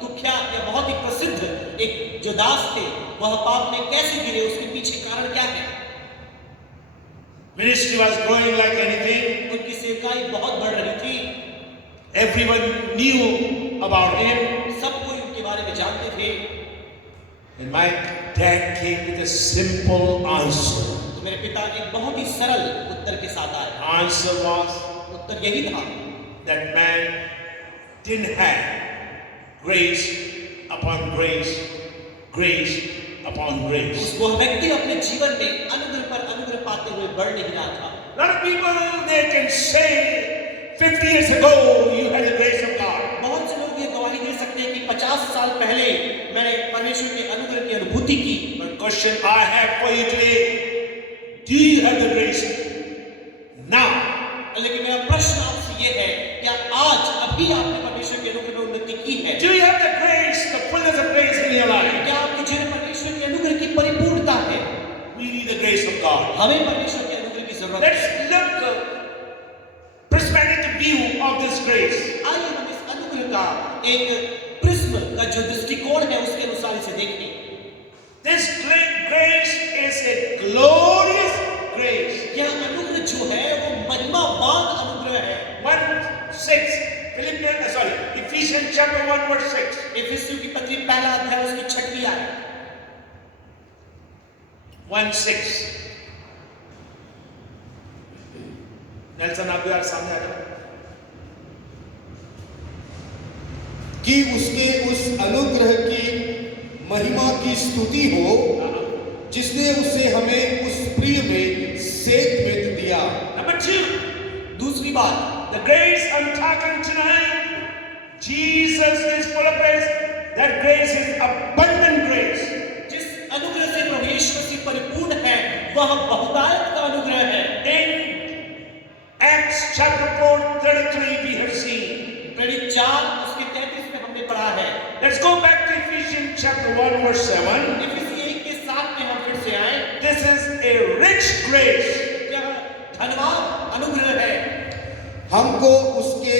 कुख्यात या बहुत ही प्रसिद्ध एक जो दास थे वह पाप में कैसे गिरे, उसके पीछे कारण क्या है? Ministry was growing like anything. उनकी सेवकाई बहुत बढ़ रही थी, Everyone knew about him. सब कोई उनके बारे में जानते थे। And my dad came with a simple answer. तो मेरे पिता एक बहुत ही सरल उत्तर के साथ आए। Answer was उत्तर यही था, that man didn't have grace upon grace, grace upon grace. वह व्यक्ति अपने जीवन में अनुग्रह पर अनुग्रह पाते हुए बढ़ नहीं रहा था। A lot of people they can say 50 years ago you had the grace of God. बहुत से लोग ये गवाही दे सकते हैं कि 50 साल पहले मैंने परमेश्वर के अनुग्रह की अनुभूति की। But question I have for you today, do you have the grace now? लेकिन मेरा प्रश्न आपसे ये है, क्या आज अभी आपने परमेश्वर के अनुग्रह में उन्नति की है? Do you have the grace, the fullness of grace in your life? क्या आपके जीवन में परमेश्वर के अनुग्रह की परिपूर्णता है? We need the grace of God. हमें परमेश्वर के अनुग्रह की जरूरत है। Let's look the perspective view of this grace. आइए हम इस अनुग्रह का एक प्रिज्म का जो दृष्टिकोण है उसके अनुसार इसे देखें। This great grace is a glorious grace. यह अनुग्रह जो है वो महिमावान अनुग्रह है। 1:6 Ephesians chapter 1 verse 6. इफिसियों की पत्री पहला अध्याय उसकी 6वीं आयत। 1:6 नेल्सन आप यार सामने आ जाओ। कि उसके उस अनुग्रह की महिमा की स्तुति हो जिसने उसे हमें उस प्रिय में सेवक दिया। Number 2, दूसरी बात, the grace I'm talking tonight, Jesus is full of grace. That grace is abundant grace. जिस अनुग्रह से प्रभु यीशु मसीह परिपूर्ण है वह बहुतायत का अनुग्रह है। In Acts chapter 4:33 we have seen. प्रेरित 4 उसके 33 में हमने पढ़ा है। Let's go back to Ephesians chapter 1 verse 7. इफिसी 1 के 7 में हम फिर से आए। This is a rich grace. यह धनवान अनुग्रह है। हमको उसके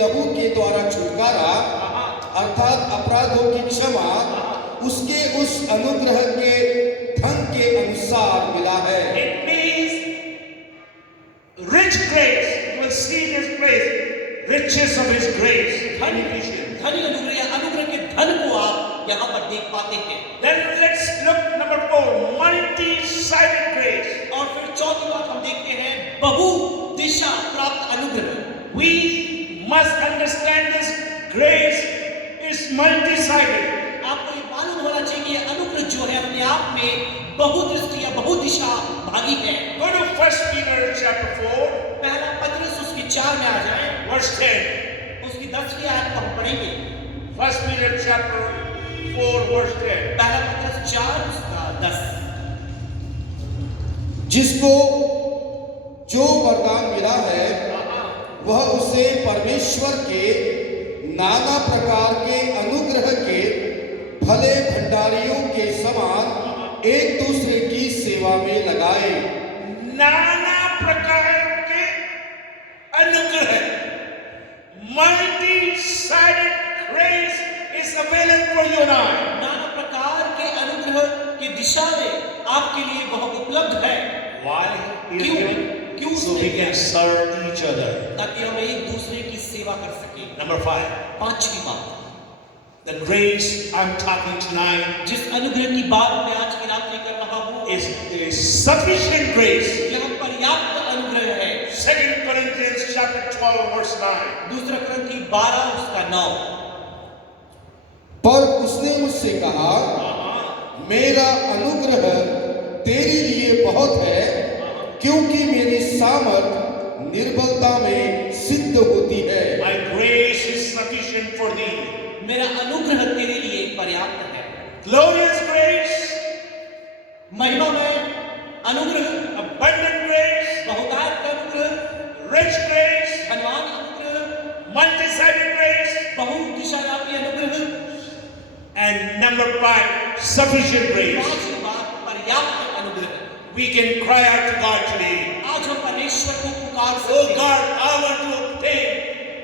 लहू के द्वारा छुटकारा अर्थात अपराधों की क्षमा उसके उस अनुग्रह के धन के अनुसार मिला है। It means rich grace. You will see this grace, riches of His grace. धनी अनुग्रह या अनुग्रह के धन को आप यहाँ पर देख पाते हैं। Then let's look number 4, multi-sided grace. और फिर चौथी बात हम देखते हैं बहु दिशा प्राप्त अनुग्रह। We must understand this grace is multi-sided. आपको ये मालूम होना चाहिए कि ये अनुग्रह जो है अपने आप में बहुदृष्टि या बहुदिशा भागी है। Go to 1 Peter chapter 4, पहला पत्रस उसकी 4 में आ जाए, verse 10. उसकी 10वीं आयत को हम पढ़ेंगे। 1 Peter chapter 4, verse 10. पहला पत्रस 4 उसका 10। जिसको जो वरदान मिला है वह उसे परमेश्वर के नाना प्रकार के अनुग्रह के भले भंडारियों के समान एक दूसरे की सेवा में लगाए। नाना प्रकार के अनुग्रह, multi-sided grace is available for you and I. नाना प्रकार के अनुग्रह की दिशा में आपके लिए वह उपलब्ध है। Why? क्यों? So we can serve each other. ताकि हम एक दूसरे की सेवा कर सकें। Number 5, 5वीं बात, the grace I'm talking tonight जिस अनुग्रह की बात मैं आज की रात्रि कर रहा हूँ is sufficient grace. यह पर्याप्त अनुग्रह है। 2 Corinthians chapter 12 verse 9. दूसरा कुरिन्थी 12 उसका 9। पर उसने मुझसे कहा मेरा अनुग्रह तेरे लिए बहुत है क्योंकि मेरी सामर्थ निर्बलता में सिद्ध होती है। My grace is sufficient for thee. मेरा अनुग्रह तेरे लिए पर्याप्त है। Glorious grace, महिमामय अनुग्रह, abundant grace, बहुतायत का अनुग्रह, rich grace, धनवान अनुग्रह, multi-sided grace, बहुदिशाव्यापी अनुग्रह, and number 5, sufficient grace. 5वीं बात पर्याप्त अनुग्रह। We can cry out to God today. आज हम परमेश्वर को पुकार Oh सकते हैं। God, I want to obtain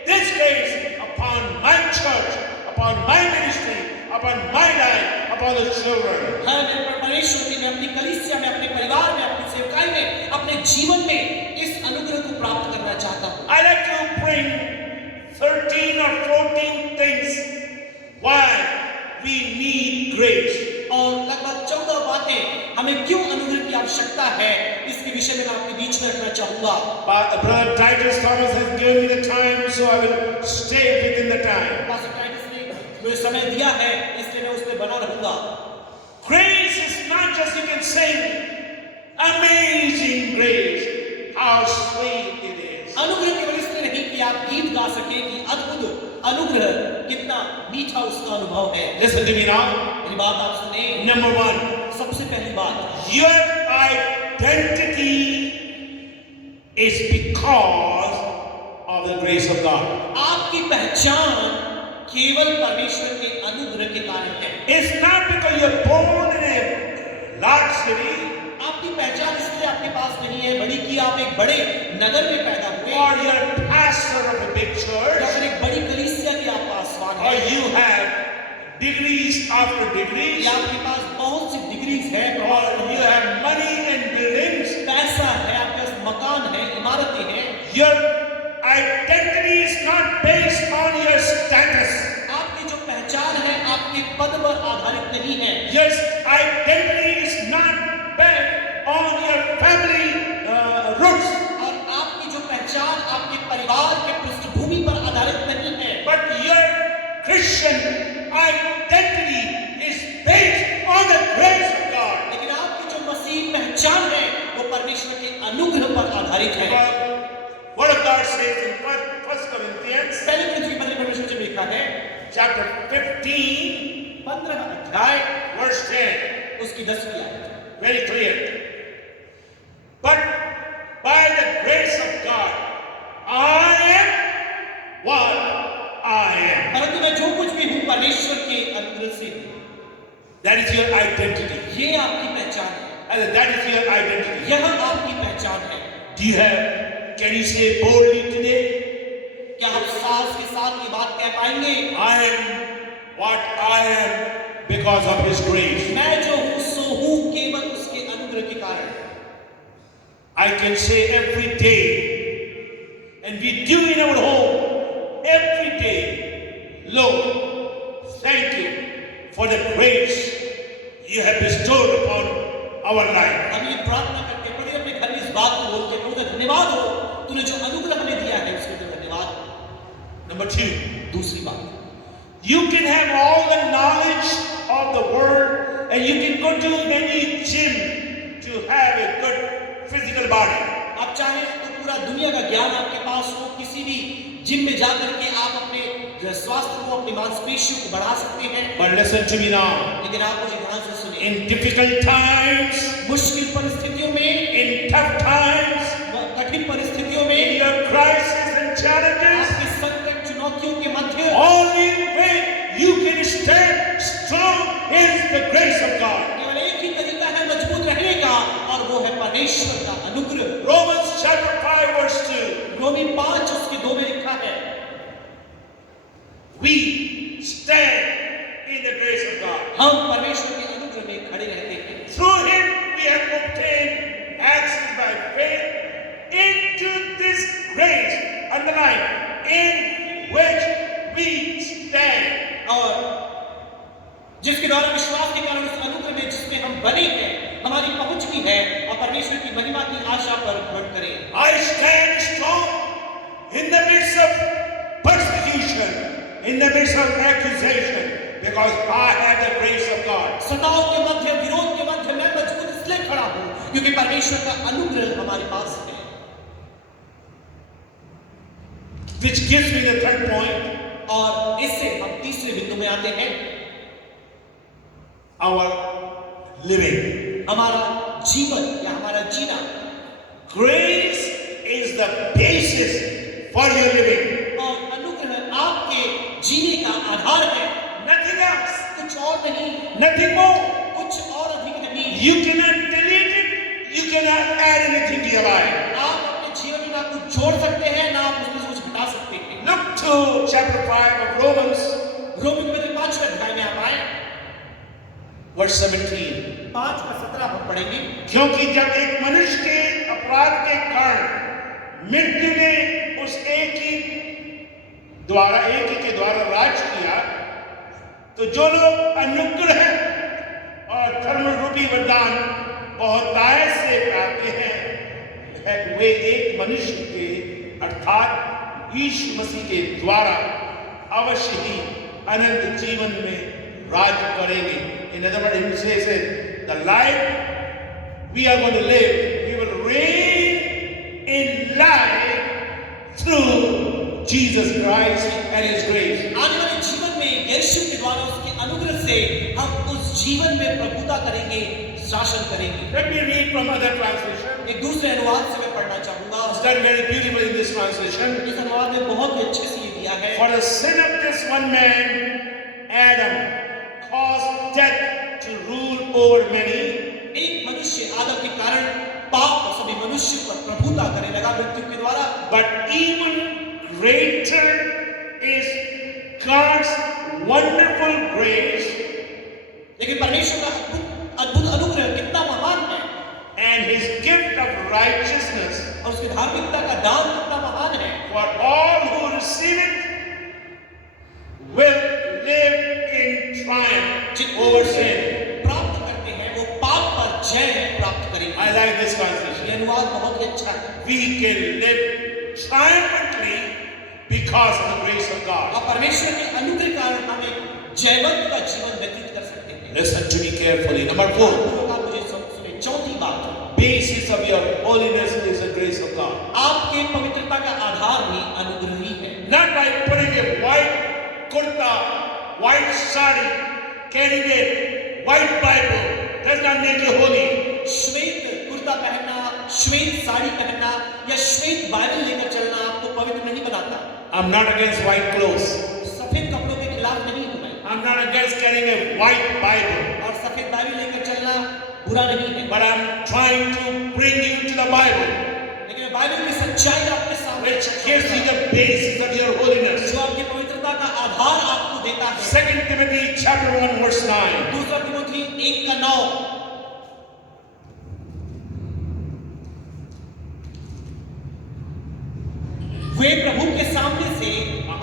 this grace upon my church, upon my ministry, upon my life, upon the children. हाँ, मैं परमेश्वर की, मैं अपनी कलीसिया में, अपने परिवार में, अपनी सेवकाई में, अपने जीवन में इस अनुग्रह को प्राप्त करना चाहता हूँ। I like to bring 13 or 14 things why we need grace. और लगभग 14 बातें हमें क्यों अनुग्रह की आवश्यकता है, इसके विषय में मैं आपके बीच में रखना चाहूंगा। Brother Titus Thomas has given me the time, so I will stay within the time. Pastor Titus ने मुझे समय दिया है, इसलिए मैं उसमें बना रहूंगा। Grace is not just you can sing, amazing grace, how sweet it is. अनुग्रह केवल इसलिए नहीं कि आप गीत गा सके कि अद्भुत अनुग्रह कितना मीठा उसका अनुभव है। Listen to me now. मेरी बात आप सुने। Number one, सबसे पहली बात, your identity is because of the grace of God. आपकी पहचान केवल परमेश्वर के अनुग्रह के कारण है। It's not because you're born in a large city आपकी पहचान इसलिए आपके पास नहीं है बड़ी कि आप एक बड़े नगर में पैदा हुए, or you're a pastor of a big या church, फिर एक बड़ी कलीसिया के आप पासवान or हैं, you have degrees after degrees, या आपके पास बहुत सी डिग्रीज है, or you have money and buildings. पैसा है, आपके पास मकान है, इमारतें हैं। Your identity is not based on your status. आपकी जो पहचान है आपके पद पर आधारित नहीं है। Your identity is not based on your family roots, और आपकी जो पहचान आपके परिवार के पृष्ठभूमि पर आधारित नहीं है, but your Christian identity is based on the grace of God. लेकिन आपकी जो मसीह पहचान है वो परमेश्वर के अनुग्रह पर आधारित है। Word of God says in 1 Corinthians पहले पृथ्वी पर परमेश्वर ने लिखा है, chapter 15 15 अध्याय verse 10, उसकी 10वीं आयत, very clear. But by the grace of God, I am what I am. परंतु मैं जो कुछ भी हूँ परमेश्वर के अनुग्रह से हूँ। That is your identity. ये आपकी पहचान है, And that is your identity. यह आपकी पहचान है। Do you have, can you say boldly today, क्या आप साहस के साथ ये बात कह पाएंगे, I am what I am because of His grace? मैं जो हूँ सो हूँ केवल उसके अनुग्रह के कारण। I can say every day, and we do in our home every day, Lord, thank you for the grace you have bestowed upon our life. हम ये प्रार्थना करके प्रति अपने घर में इस बात को बोलते हैं, प्रभु धन्यवाद हो, तूने जो अनुग्रह हमें दिया है उसके लिए धन्यवाद। Number two, दूसरी बात, you can have all the knowledge of the world, and you can go to any gym to have a good physical body. आप चाहें तो पूरा दुनिया का ज्ञान आपके पास हो, किसी भी जिम में जाकर के आप अपने स्वास्थ्य को, अपनी मांसपेशियों को बढ़ा सकते हैं। But listen to me now. लेकिन आप मुझे ध्यान से सुनिए, In difficult times, मुश्किल परिस्थितियों में, in tough times, कठिन परिस्थितियों in में, your crisis and challenges, आपके संकट चुनौतियों के मध्य only way you can stand strong is the grace of God. केवल एक ही तरीका है मजबूत रहने का, और वो है परमेश्वर का अनुग्रह। Romans chapter 5 verse 2. रोमी 5 उसके 2 में लिखा है, We stand in the grace of God. हम परमेश्वर के अनुग्रह में खड़े रहते हैं। Through Him we have obtained access by faith into this grace, underline, in which we stand. और जिसके द्वारा विश्वास के कारण उस अनुग्रह में जिसमें हम बने हैं, हमारी पहुंच भी है, और परमेश्वर की महिमा की आशा पर बढ़ करें। I stand strong in the midst of persecution, in the midst of accusation, because I have the grace of God. सताव के मध्य, विरोध के मध्य मैं मजबूत इसलिए खड़ा हूं क्योंकि परमेश्वर का अनुग्रह हमारे पास है। Which gives me the third point, और इससे हम तीसरे बिंदु में आते हैं, our living. हमारा जीवन या हमारा जीना। Grace is the basis for your living. और अनुग्रह आपके जीने का आधार है, Nothing else, कुछ और नहीं, nothing more. कुछ और अधिक नहीं। You cannot delete it, you cannot add anything to your life. आप अपने जीवन में ना कुछ जोड़ सकते हैं, ना आप उसमें से कुछ घटा सकते हैं। Look to chapter 5 of Romans. रोमी के 5वें अध्याय में आप आए, verse 17. 5 का 17 हम पढ़ेंगे। क्योंकि जब एक मनुष्य के अपराध के कारण मृत्यु ने उस एक ही के द्वारा राज किया, तो जो लोग अनुग्रह और धर्म रूपी वरदान बहुतायत से पाते हैं, वे एक मनुष्य के अर्थात यीशु मसीह के द्वारा अवश्य ही अनंत जीवन में राज करेंगे। In other words, he says that the life we are going to live, we will reign in life through Jesus Christ and His grace. आने वाले जीवन में यीशु के द्वारा उसके अनुग्रह से हम उस जीवन में प्रभुता करेंगे, शासन करेंगे। Let me read from other translation. एक दूसरे अनुवाद से मैं पढ़ना चाहूंगा। It's done very beautifully in this translation. इस अनुवाद में बहुत ही अच्छे से ये दिया है। For the sin of this one man, Adam, caused death to rule over many. एक मनुष्य आदम के कारण पाप सभी मनुष्य पर प्रभुता करने लगा मृत्यु के द्वारा। But even greater is God's wonderful grace लेकिन परमेश्वर का अद्भुत अनुग्रह कितना महान है and His gift of righteousness और उसकी धार्मिकता का दान कितना महान है। for all who receive it will live in triumph over sin. प्राप्त करते हैं वो पाप पर जय प्राप्त करेंगे। I like this ये translation. अनुवाद बहुत ही अच्छा है। We can live triumphantly because of the grace of God. और परमेश्वर के अनुग्रह के कारण हम एक जयवंत का जीवन व्यतीत कर सकते हैं। Listen to me carefully. Number 4. लोग आप मुझे सुने। चौथी बात, Basis of your holiness is the grace of God. आपके पवित्रता का आधार ही अनुग्रह ही है। Not by putting a white kurta, white sari, carrying a white Bible does not make you holy. श्वेत कुर्ता पहनना, श्वेत साड़ी पहनना या श्वेत बाइबल लेकर चलना आपको पवित्र नहीं बनाता। I'm not against white clothes. सफेद कपड़ों के खिलाफ नहीं हूं मैं। I'm not against carrying a white Bible. और सफेद बाइबल लेकर चलना बुरा नहीं है। But I'm trying to bring you to the Bible, लेकिन बाइबल की सच्चाई आपके सामने which gives you the basis of your holiness. जो आपकी पवित्रता का आधार आपको देता है। 2 Timothy chapter 1 verse 9. दूसरा तिमोथी 1:9 वे प्रभु के सामने से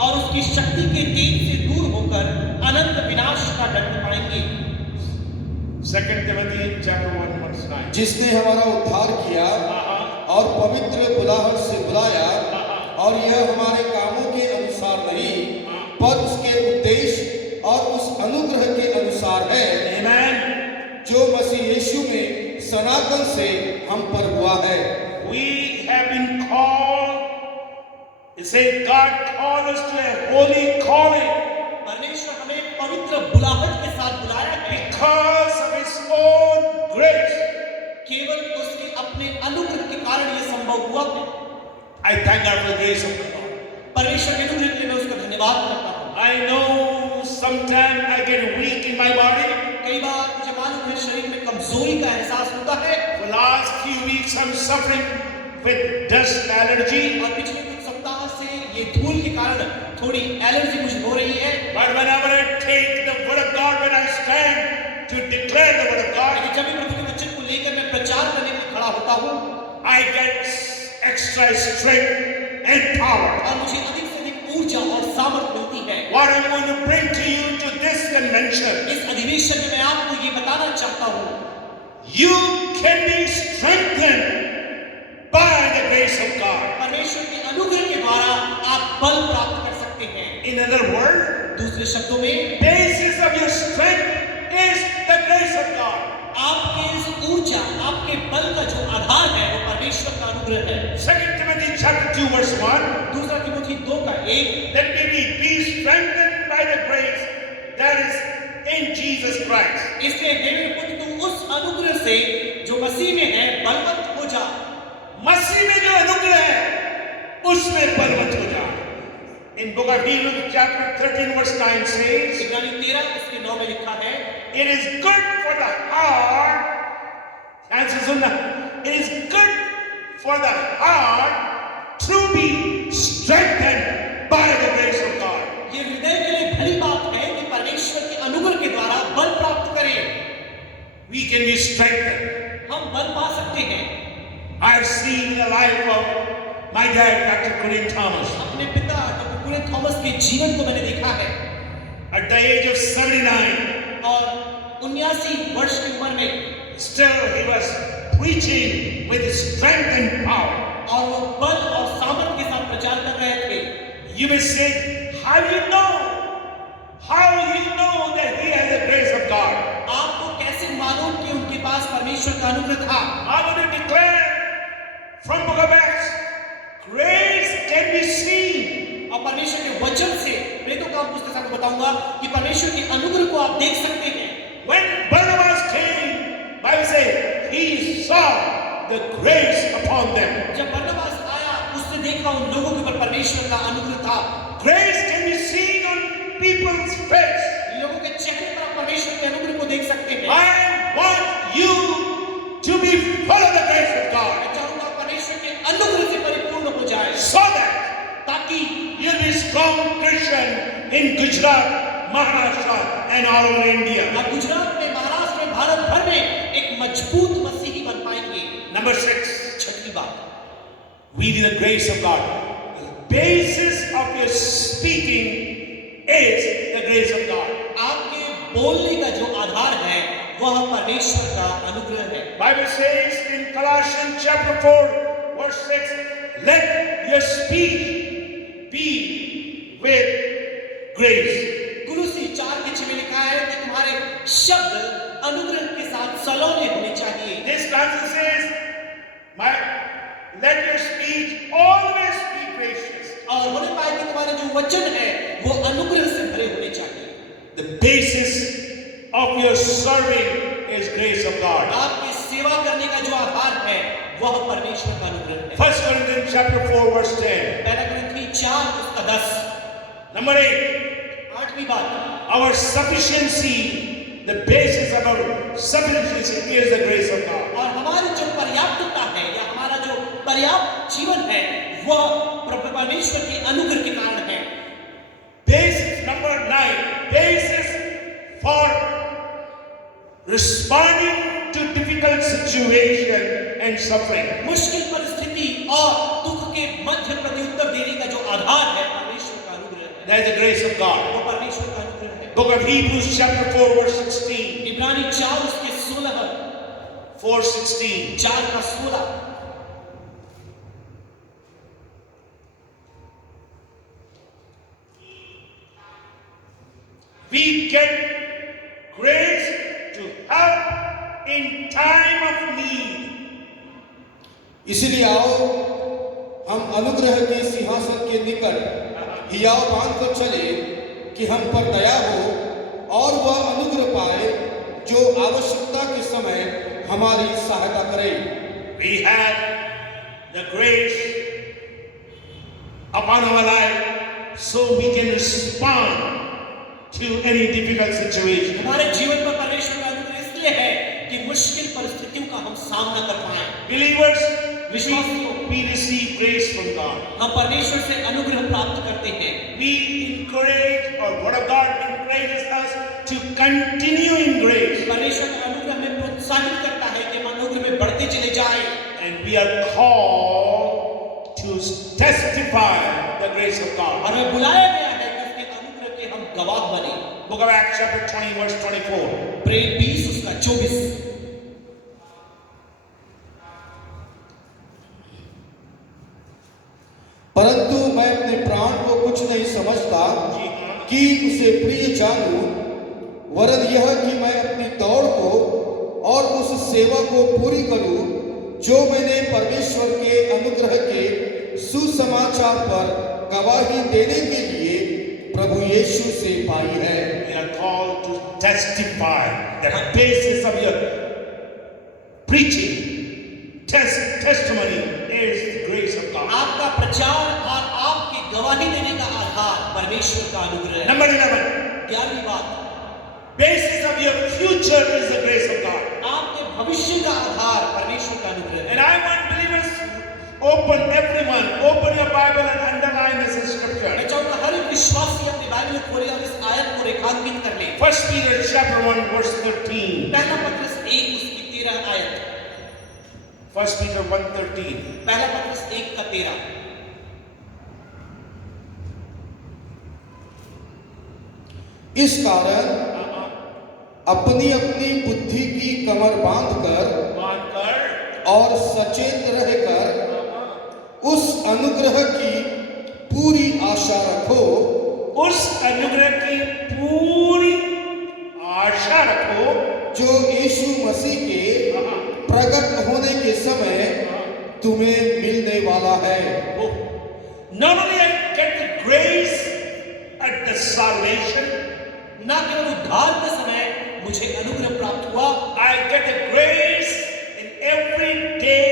और उसकी शक्ति के तेज से दूर होकर अनंत विनाश का दंड पाएंगे। 2 Timothy chapter 1 verse 9. जिसने हमारा उद्धार किया और पवित्र बुलाहट से बुलाया, और यह हमारे कामों के अनुसार नहीं पर उसके उद्देश्य और उस अनुग्रह के अनुसार है Amen. जो मसीह यीशु में सनातन से हम पर हुआ है। We have been called. It says God called us to a holy calling परमेश्वर हमें पवित्र बुलाहट के साथ बुलाया है because of His own grace. केवल उसके अपने अनुग्रह के कारण यह संभव हुआ है। I thank God for the grace of God. परमेश्वर के अनुग्रह के लिए मैं उसका धन्यवाद करता हूँ। I know sometimes I get weak in my body. कई बार मुझे मालूम है शरीर में कमजोरी का एहसास होता है For the last few weeks I'm suffering with dust allergy. और पिछले कुछ सप्ताह से ये धूल के कारण थोड़ी एलर्जी मुझे हो रही है। But whenever I take the word of God, when I stand to declare the word of God, लेकिन जब भी प्रभु के वचन को लेकर मैं प्रचार करने में खड़ा होता हूँ I get extra strength and power. और मुझे अधिक से अधिक ऊर्जा और सामर्थ्य मिलती है। What I'm going to bring to you to this convention, इस अधिवेशन में मैं आपको ये बताना चाहता हूँ, you can be strengthened by the grace of God. परमेश्वर के अनुग्रह के द्वारा आप बल प्राप्त कर सकते हैं। In other words, दूसरे शब्दों में basis of your strength is the grace of God. आपके इस ऊर्जा, आपके बल का जो आधार है वो परमेश्वर का अनुग्रह है। 2 Timothy chapter 2 verse 1. दूसरा Timothy 2:1 That we may be strengthened by the grace that is in Jesus Christ. इसलिए हे मेरे पुत्र तुम उस अनुग्रह से जो मसीह में है बलवंत हो जा। मसीह में जो अनुग्रह है उसमें बलवंत हो जा। In book of Hebrews chapter 13 verse 9 says, इब्रानी 13 उसके 9 में लिखा है, it is good for the heart, ध्यान से सुनना, it is good for the heart to be strengthened by the grace of God. ये हृदय के लिए भली बात है कि परमेश्वर के अनुग्रह के द्वारा बल प्राप्त करें। we can be strengthened. हम बल पा सकते हैं। I have seen the life of my dad, Dr. Colin Thomas. अपने पिता डॉक्टर कुलिन थॉमस के जीवन को मैंने देखा है At the age of 79, और 79 वर्ष की उम्र में still he was preaching with strength and power. और वो बल और सामर्थ के साथ प्रचार कर रहे थे। You may say, how you know? How you know that he has the grace of God? आपको कैसे मालूम कि उनके पास परमेश्वर का अनुग्रह था? I want to declare from Book of Acts, grace can be seen. और परमेश्वर के वचन से प्रेरितों का पुस्तक आपको बताऊंगा कि परमेश्वर के अनुग्रह को आप देख सकते हैं। When Barnabas came, Bible says he saw the grace upon them. जब बरनबास आया उसने देखा उन लोगों के ऊपर परमेश्वर का अनुग्रह था। Grace can be seen on people's face. लोगों के चेहरे पर आप परमेश्वर के अनुग्रह को देख सकते हैं। I want you to be full of the grace of God, मैं चाहूंगा परमेश्वर के अनुग्रह से परिपूर्ण हो जाए so that ताकि you'll be strong Christian in Gujarat, Maharashtra, and all over India. आप गुजरात में, महाराष्ट्र में, भारत भर में एक मजबूत मसीही बन पाएंगे। Number 6, छठी बात, we need the grace of God. The basis of your speaking is the grace of God. आपके बोलने का जो आधार है वह परमेश्वर का अनुग्रह है। Bible says in Colossians chapter 4, verse 6, let your speech be with grace. कुलुसी 4:6 में लिखा है कि तुम्हारे शब्द अनुग्रह के साथ सलोने होने चाहिए। This passage says, let your speech always be gracious. और होने पाए कि तुम्हारे जो वचन है वो अनुग्रह से भरे होने चाहिए। The basis of your serving is grace of God. आपकी सेवा करने का जो आधार है वह परमेश्वर का अनुग्रह है। 1 Corinthians chapter 4, verse 10. पहला कुरिन्थी 4:10। Number 8, 8वीं बात, our sufficiency, the basis of our sufficiency is the grace of God. और हमारी जो पर्याप्तता है या हमारा जो पर्याप्त जीवन है वह परमेश्वर के अनुग्रह के कारण है। Basis number 9, basis for responding to difficult situation and suffering. मुश्किल परिस्थिति और दुख के मध्य प्रत्युत्तर देने का जो आधार है परमेश्वर का अनुग्रह है। That is the grace of God. वो परमेश्वर का अनुग्रह है। Book of Hebrews chapter 4, verse 16. इब्रानी 4:16, 4:16. 4:16। We get grace to help in time of need. इसलिए आओ हम अनुग्रह के सिंहासन के निकट हियाव बांध कर चले कि हम पर दया हो और वह अनुग्रह पाए जो आवश्यकता के समय हमारी सहायता करे। We have the grace upon our life so we can respond to any difficult situation. हमारे जीवन पर परमेश्वर का अनुग्रह इसलिए है कि मुश्किल परिस्थितियों का हम सामना कर पाएं। Believers, विश्वासियों, we receive grace from God. हम परमेश्वर से अनुग्रह प्राप्त करते हैं। We encourage, or Word of God encourages us to continue in grace. परमेश्वर का अनुग्रह हमें प्रोत्साहित करता है कि हम अनुग्रह में बढ़ते चले जाएं। And we are called to testify the grace of God. और हमें बुलाया गया है कि उसके अनुग्रह के हम गवाह बने। Book of Acts chapter 20, verse 24. प्रेरित 20 उसका 24। परंतु मैं अपने प्राण को कुछ नहीं समझता कि उसे प्रिय जानूं, वरन यह कि मैं अपनी दौड़ को और उस सेवा को पूरी करूं जो मैंने परमेश्वर के अनुग्रह के सुसमाचार पर गवाही देने के लिए प्रभु यीशु से पाई है। We are called to testify the basis of your preaching, testimony is the grace of God. आपका प्रचार और आपकी गवाही देने का आधार परमेश्वर का अनुग्रह है। Number 11, 11वीं बात, basis of your future is the grace of God. आपके भविष्य का आधार परमेश्वर का अनुग्रह है। And I want believers, open your Bible and underline this in scripture. मैं चाहूंगा हर एक विश्वासी अपनी बाइबल खोले और इस आयत को रेखांकित कर ले। 1 Peter chapter 1, verse 13. पहला पत्रस 1 13 आयत। 1 Peter 1:13. पहला पत्रस 1:13। इस कारण अपनी अपनी बुद्धि की कमर बांधकर मानकर और सचेत रहकर उस अनुग्रह की पूरी आशा रखो उस अनुग्रह की पूरी आशा रखो जो यीशु मसीह के प्रकट होने के समय तुम्हें मिलने वाला है। Not only I get the grace at the salvation, ना केवल उद्धार के समय मुझे अनुग्रह प्राप्त हुआ, I get the grace in every day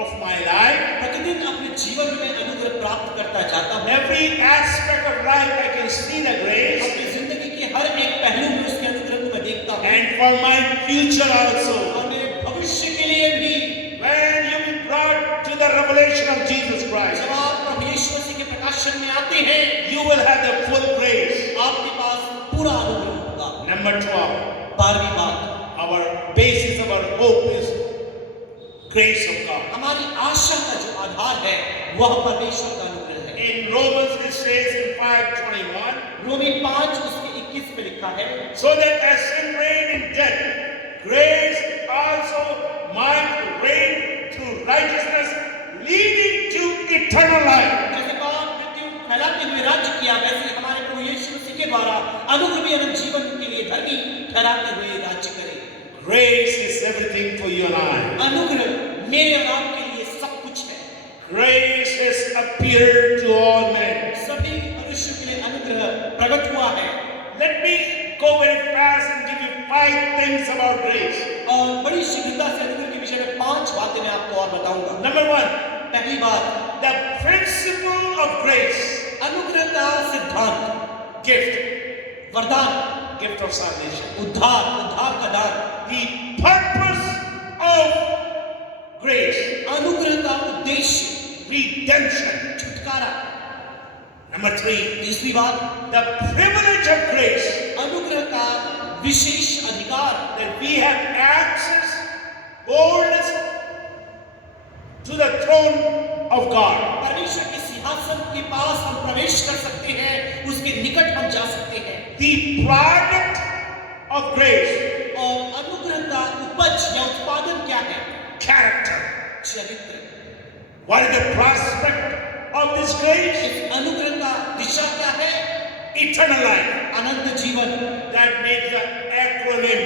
of my life. प्रतिदिन अपने जीवन में अनुग्रह प्राप्त करता जाता हूँ। Every aspect of life I can see the grace, अपनी जिंदगी के हर एक पहलू में उसके अनुग्रह को मैं देखता हूँ। and for my future also. और मेरे भविष्य के लिए भी When you be brought to the revelation of Jesus Christ, जब आप प्रभु यीशु मसीह के प्रकाशन में आते हैं, you will have the full grace. आपके पास पूरा अनुग्रह होगा। Number 12, 12वीं बात, our basis of our hope is grace of God. हमारी आशा का जो आधार है वह परमेश्वर का अनुग्रह है। In Romans it says in 5:21, रोमी 5 उसके 21 में लिखा है, so that as sin reigned in death, grace also might reign through righteousness, leading to eternal life. जैसे पाप मृत्यु फैलाते हुए राज्य किया, वैसे हमारे प्रभु यीशु मसीह के द्वारा अनुग्रह भी अनंत जीवन के लिए धर्मी ठहराते हुए राज्य करे। Grace is everything for you and I. अनुग्रह मेरे और आपके लिए सब कुछ है। Grace has appeared to all men. सभी मनुष्य के लिए अनुग्रह प्रकट हुआ है। Let me go very fast and give you 5 things about grace. और बड़ी शीघ्रता से अनुग्रह के विषय में 5 बातें मैं आपको और बताऊंगा। Number 1, पहली बात, the principle of grace, अनुग्रह का सिद्धांत, gift, वरदान, gift of salvation. उद्धार का दान, The purpose of grace, अनुग्रह का उद्देश्य, redemption. छुटकारा। Number 3, तीसरी बात, the privilege of grace, अनुग्रह का विशेष अधिकार, that we have access, boldness to the throne of God. परमेश्वर के सिंहासन के पास हम प्रवेश कर सकते हैं, उसके निकट हम जा सकते हैं। The product of grace, और अनुग्रह का उपज या उत्पादन क्या है? character. चरित्र। What is the prospect of this grace? इस अनुग्रह का दिशा क्या है? Eternal life. अनंत जीवन। That makes the acronym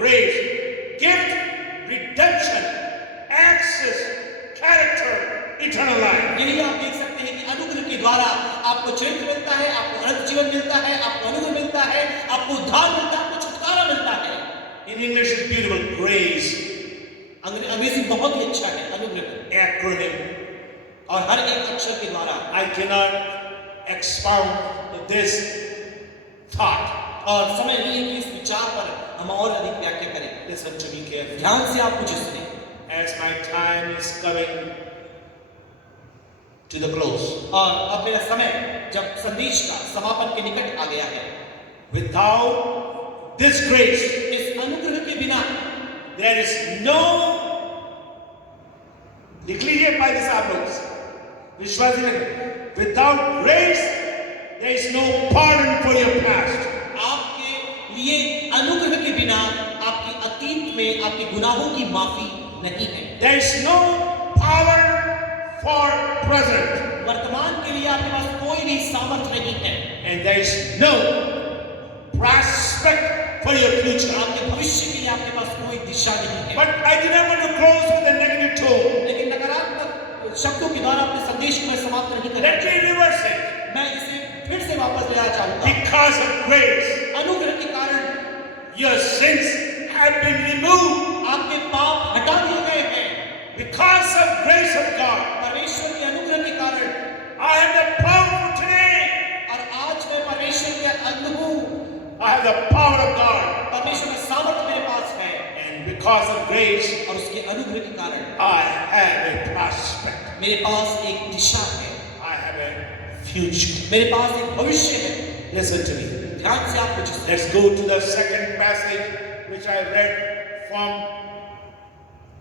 grace. Gift, redemption, access, character, eternal life. यही आप देख सकते हैं कि अनुग्रह के द्वारा आपको चरित्र मिलता है, आपको अनंत जीवन मिलता है, आपको अनुग्रह मिलता है, आपको उद्धार मिलता है, आपको छुटकारा मिलता है। In English it's beautiful, grace, अंग्रेजी बहुत ही अच्छा है, अनुग्रह। acronym. और हर एक अक्षर के द्वारा I cannot expound this thought. और समय नहीं है कि इस विचार पर हम और अधिक व्याख्या करें। Listen to me carefully. ध्यान से आप मुझे सुने। As my time is coming to the close. और अब मेरा समय जब संदेश का समापन के निकट आ गया है, Without this grace, इस अनुग्रह के बिना there is no, लिख लीजिए भाई साहब लोग, विश्वास नहीं, without grace there is no pardon for your past. आपके लिए अनुग्रह के बिना आपके अतीत में आपके गुनाहों की माफी नहीं है। There is no power for present, वर्तमान के लिए आपके पास कोई भी सामर्थ्य नहीं है, and there is no prospect for your future. आपके भविष्य के लिए आपके पास कोई दिशा नहीं है। But I do not want to close with a negative tone. लेकिन नकारात्मक शब्दों के द्वारा अपने संदेश को मैं समाप्त नहीं Let करूंगा। me reverse it. मैं इसे फिर से वापस ले आना चाहूंगा। Because of grace, अनुग्रह के कारण your sins have been removed. आपके पाप हटा दिए गए हैं। Because of grace of God, परमेश्वर के अनुग्रह के कारण I have the power for today. और आज मैं परमेश्वर के अंग हूँ। I have the power of God. परमेश्वर का सामर्थ्य मेरे पास है And because of grace, और उसके अनुग्रह के कारण I have a prospect. मेरे पास एक दिशा है, I have a future. मेरे पास एक भविष्य है। Listen to me. ध्यान से आप मुझे सुनिए। Let's go to the second passage which I read from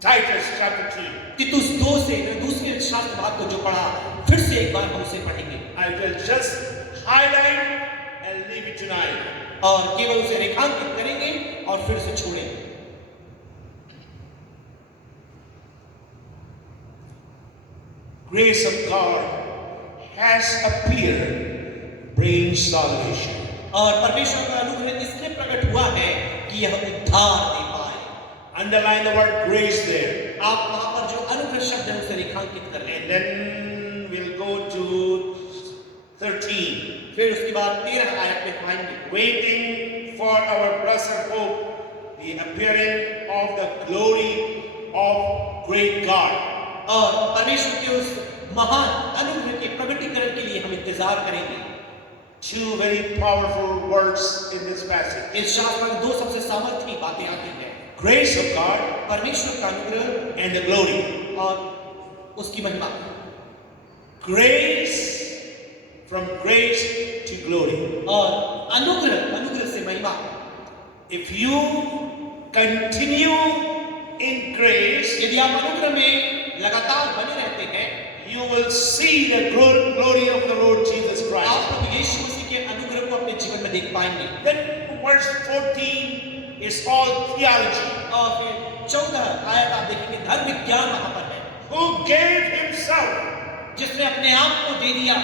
Titus chapter 3. तीतुस 2 से दूसरे शास्त्र भाग को जो पढ़ा फिर से एक बार हम उसे पढ़ेंगे I will just highlight and leave it tonight. और केवल उसे रेखांकित करेंगे और फिर से छोड़ेंगे। Grace of God has appeared, bringing salvation. और परमेश्वर का अनुग्रह इसलिए प्रकट हुआ है कि यह उद्धार दे पाए। Underline the word grace there. आप वहां पर जो अनुग्रह शब्द है उसे रेखांकित कर लें। And then we'll go to 13. फिर उसके बाद 13 आयत में पाएंगे Waiting for our blessed hope, the appearing of the glory of great God. और परमेश्वर के उस महान अनुग्रह के प्रकटीकरण के लिए हम इंतजार करेंगे। Two very powerful words in this passage. इस शास्त्र में दो सबसे सामर्थी बातें आती हैं, Grace of God परमेश्वर का अनुग्रह and the glory. और उसकी महिमा। Grace, from grace to glory. और अनुग्रह से महिमा। If you continue in grace, यदि आप अनुग्रह में लगातार बने रहते हैं, you will see the glory of the Lord Jesus आप Christ. प्रभु यीशु मसीह के अनुग्रह को अपने जीवन में देख पाएंगे। Then verse 14 is all theology. और फिर 14 आयत आप देखेंगे धर्म विज्ञान वहां पर है, Who gave himself, जिसने अपने आप को दे दिया।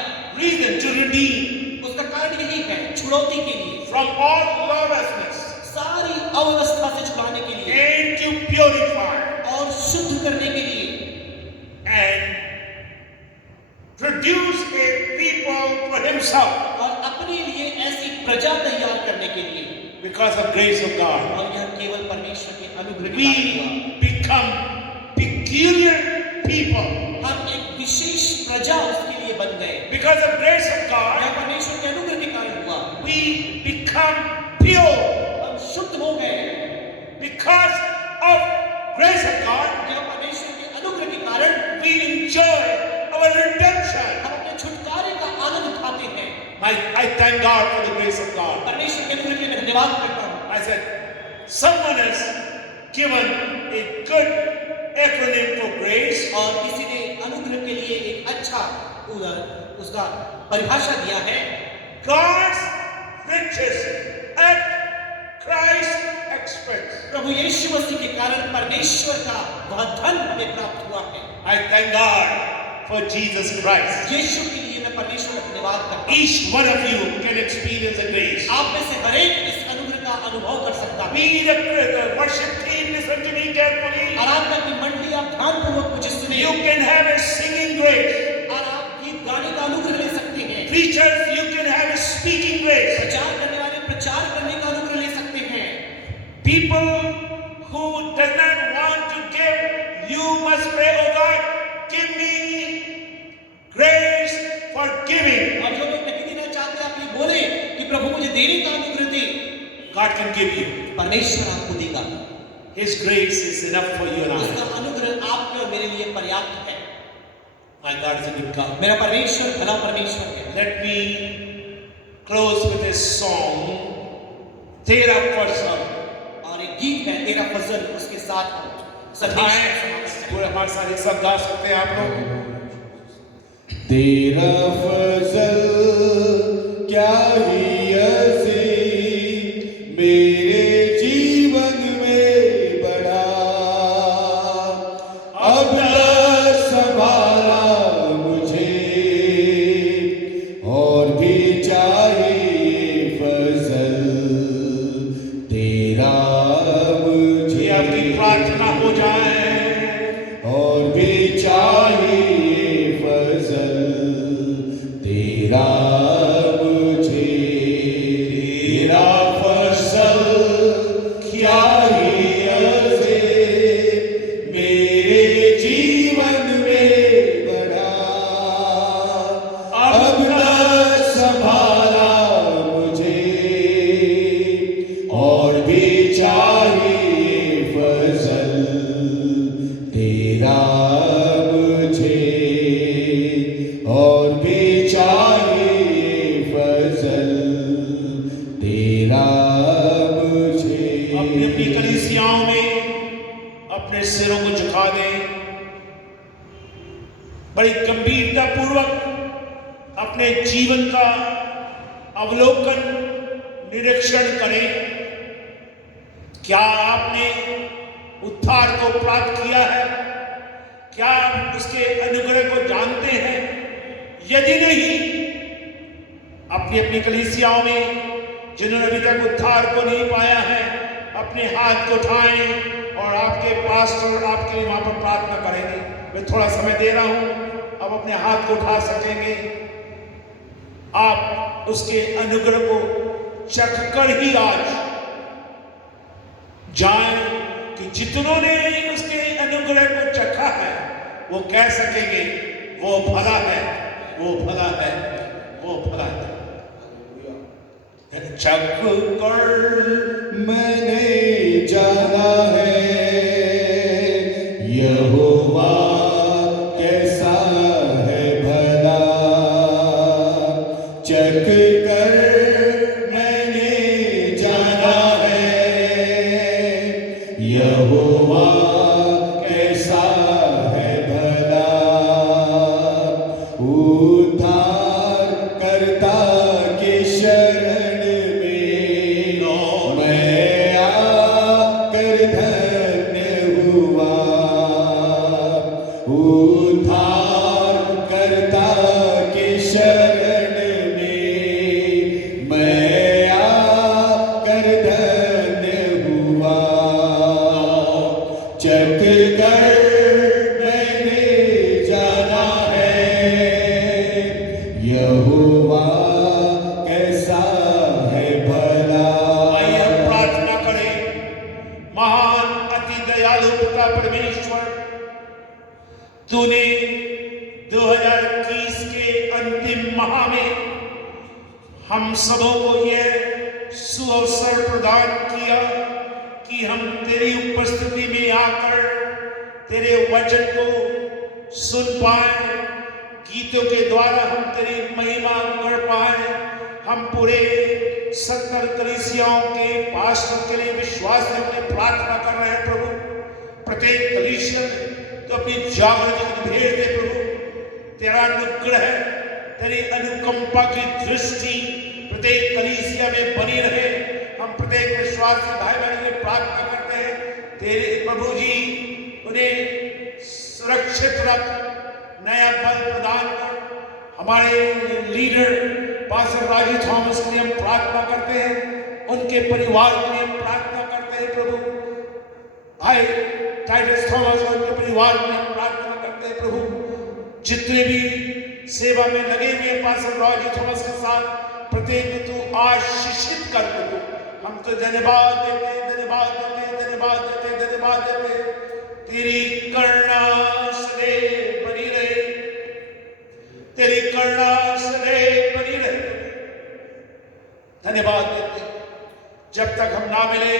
reason to redeem उसका कारण यही है छुड़ौती के लिए, from all lawlessness सारी अव्यवस्था से छुड़ाने के लिए and to purify और शुद्ध करने के लिए and produce a people for himself और अपने लिए ऐसी प्रजा तैयार करने के लिए। because of grace of God. और यह केवल परमेश्वर के अनुग्रह के कारण हुआ। We become peculiar people हम एक विशेष प्रजा उसके लिए बन गए। because of grace of यह God. परमेश्वर के अनुग्रह के कारण हुआ। We become pure हम शुद्ध हो गए because of grace of God. यह परमेश्वर के अनुग्रह के कारण We enjoy our redemption. हम अपने छुटकारे का आनंद उठाते हैं। I thank God for the grace of God. परमेश्वर के अनुग्रह के लिए मैं धन्यवाद करता हूँ। I said, someone has given a good acronym for grace. और किसी ने अनुग्रह के लिए एक अच्छा उसका परिभाषा दिया है, God's riches at Christ's expense. प्रभु यीशु मसीह के कारण परमेश्वर का वह धन हमें प्राप्त हुआ है। I thank God for Jesus Christ. यीशु के लिए मैं परमेश्वर का धन्यवाद करता हूँ। Each one of you can experience the grace. आप में से हर एक इस अनुग्रह का अनुभव कर सकता है। We, the worship team, listen to me carefully. आराधना की मंडली आप ध्यानपूर्वक मुझे सुनिए। You can have a singing grace. और आप गीत गाने का अनुग्रह ले सकते हैं। Preachers, you can have a speaking grace. प्रचार करने वाले प्रचार करने का अनुग्रह ले सकते हैं। People who does not want to give, you must pray, oh God, give me grace for giving. और जो लोग नहीं देना चाहते, आप ये बोले कि प्रभु मुझे देने का अनुग्रह दे। God can give you. परमेश्वर आपको देगा। His grace is enough for you and उसका I. अनुग्रह आपके और मेरे लिए पर्याप्त है। My God is a good God. मेरा परमेश्वर भला परमेश्वर है। Let me close with a song, Tera Farzal. और एक गीत है तेरा फजल, उसके साथ संदेश का समाप्त पूरे हमारे साथ एक शब्द गा सकते हैं आप लोग। तेरा फजल क्या ही अजीम मेरे जीवन में बड़ा, अब तक संभाला मुझे और भी चाहिए फजल तेरा मुझे। ये आपकी प्रार्थना हो जाए। और भी चाहिए फजल तेरा मुझे। उठा दें। बड़ी गंभीरता पूर्वक अपने जीवन का अवलोकन निरीक्षण करें। क्या आपने उद्धार को प्राप्त किया है? क्या आप उसके अनुग्रह को जानते हैं? यदि नहीं, अपनी अपनी कलीसियाओं में जिन्होंने अभी तक उद्धार को नहीं पाया है, अपने हाथ को उठाएं और आपके पास्टर आपके लिए वहां पर प्रार्थना करेंगे। मैं थोड़ा समय दे रहा हूं, अब अपने हाथ को उठा सकेंगे। आप उसके अनुग्रह को चख कर ही आज जाएं कि जितनों ने उसके अनुग्रह को चखा है वो कह सकेंगे वो भला है, वो भला है, वो भला है। चख कर मैंने जाना है यहोवा कैसा है भला, चख कर मैंने जाना है यहोवा कैसा है भला, उद्धार करता के शरण उद्धार करता के शरण में मैं आकर धन्य हुआ, चख कर मैंने जाना है यहोवा कैसा है भला। आइए हम प्रार्थना करें। महान अति दयालु पिता परमेश्वर, तूने 2021 के अंतिम माह में हम सबों को यह सुअवसर प्रदान किया कि हम तेरी उपस्थिति में आकर तेरे वचन को सुन पाए, गीतों के द्वारा हम तेरी महिमा कर पाए। हम पूरे 70 कलीसियाओं के पास्टर के लिए विश्वासियों के लिए प्रार्थना कर रहे हैं प्रभु। प्रत्येक कलीसिया में तो अपनी जागृति को भेज दे प्रभु। तेरा अनुग्रह, तेरी अनुकंपा की दृष्टि प्रत्येक कलीसिया में बनी रहे। हम प्रत्येक विश्वासी भाई बहन की प्रार्थना करते हैं, तेरे प्रभु जी उन्हें सुरक्षित रख, नया बल प्रदान कर। हमारे लीडर पास्टर राजू थॉमस के लिए हम प्रार्थना करते हैं, उनके परिवार के लिए हम प्रार्थना करते हैं प्रभु। भाई टाइटस थॉमस और उनके परिवार में प्रार्थना करते हैं प्रभु। जितने भी सेवा में लगे हुए पास्टर राजू थॉमस के साथ प्रत्येक तू आशीषित कर प्रभु। हम तो धन्यवाद देते, धन्यवाद देते, धन्यवाद देते, धन्यवाद देते। तेरी करुणा सदैव बनी रहे, तेरी करुणा सदैव बनी रहे। धन्यवाद देते। जब तक हम ना मिले,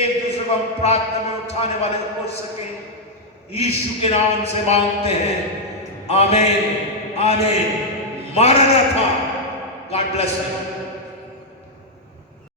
एक दूसरे को हम प्रार्थना में उठाने वाले हो सके, यीशु के नाम से मांगते हैं, आमीन, आमीन। मारनाथा। God bless you.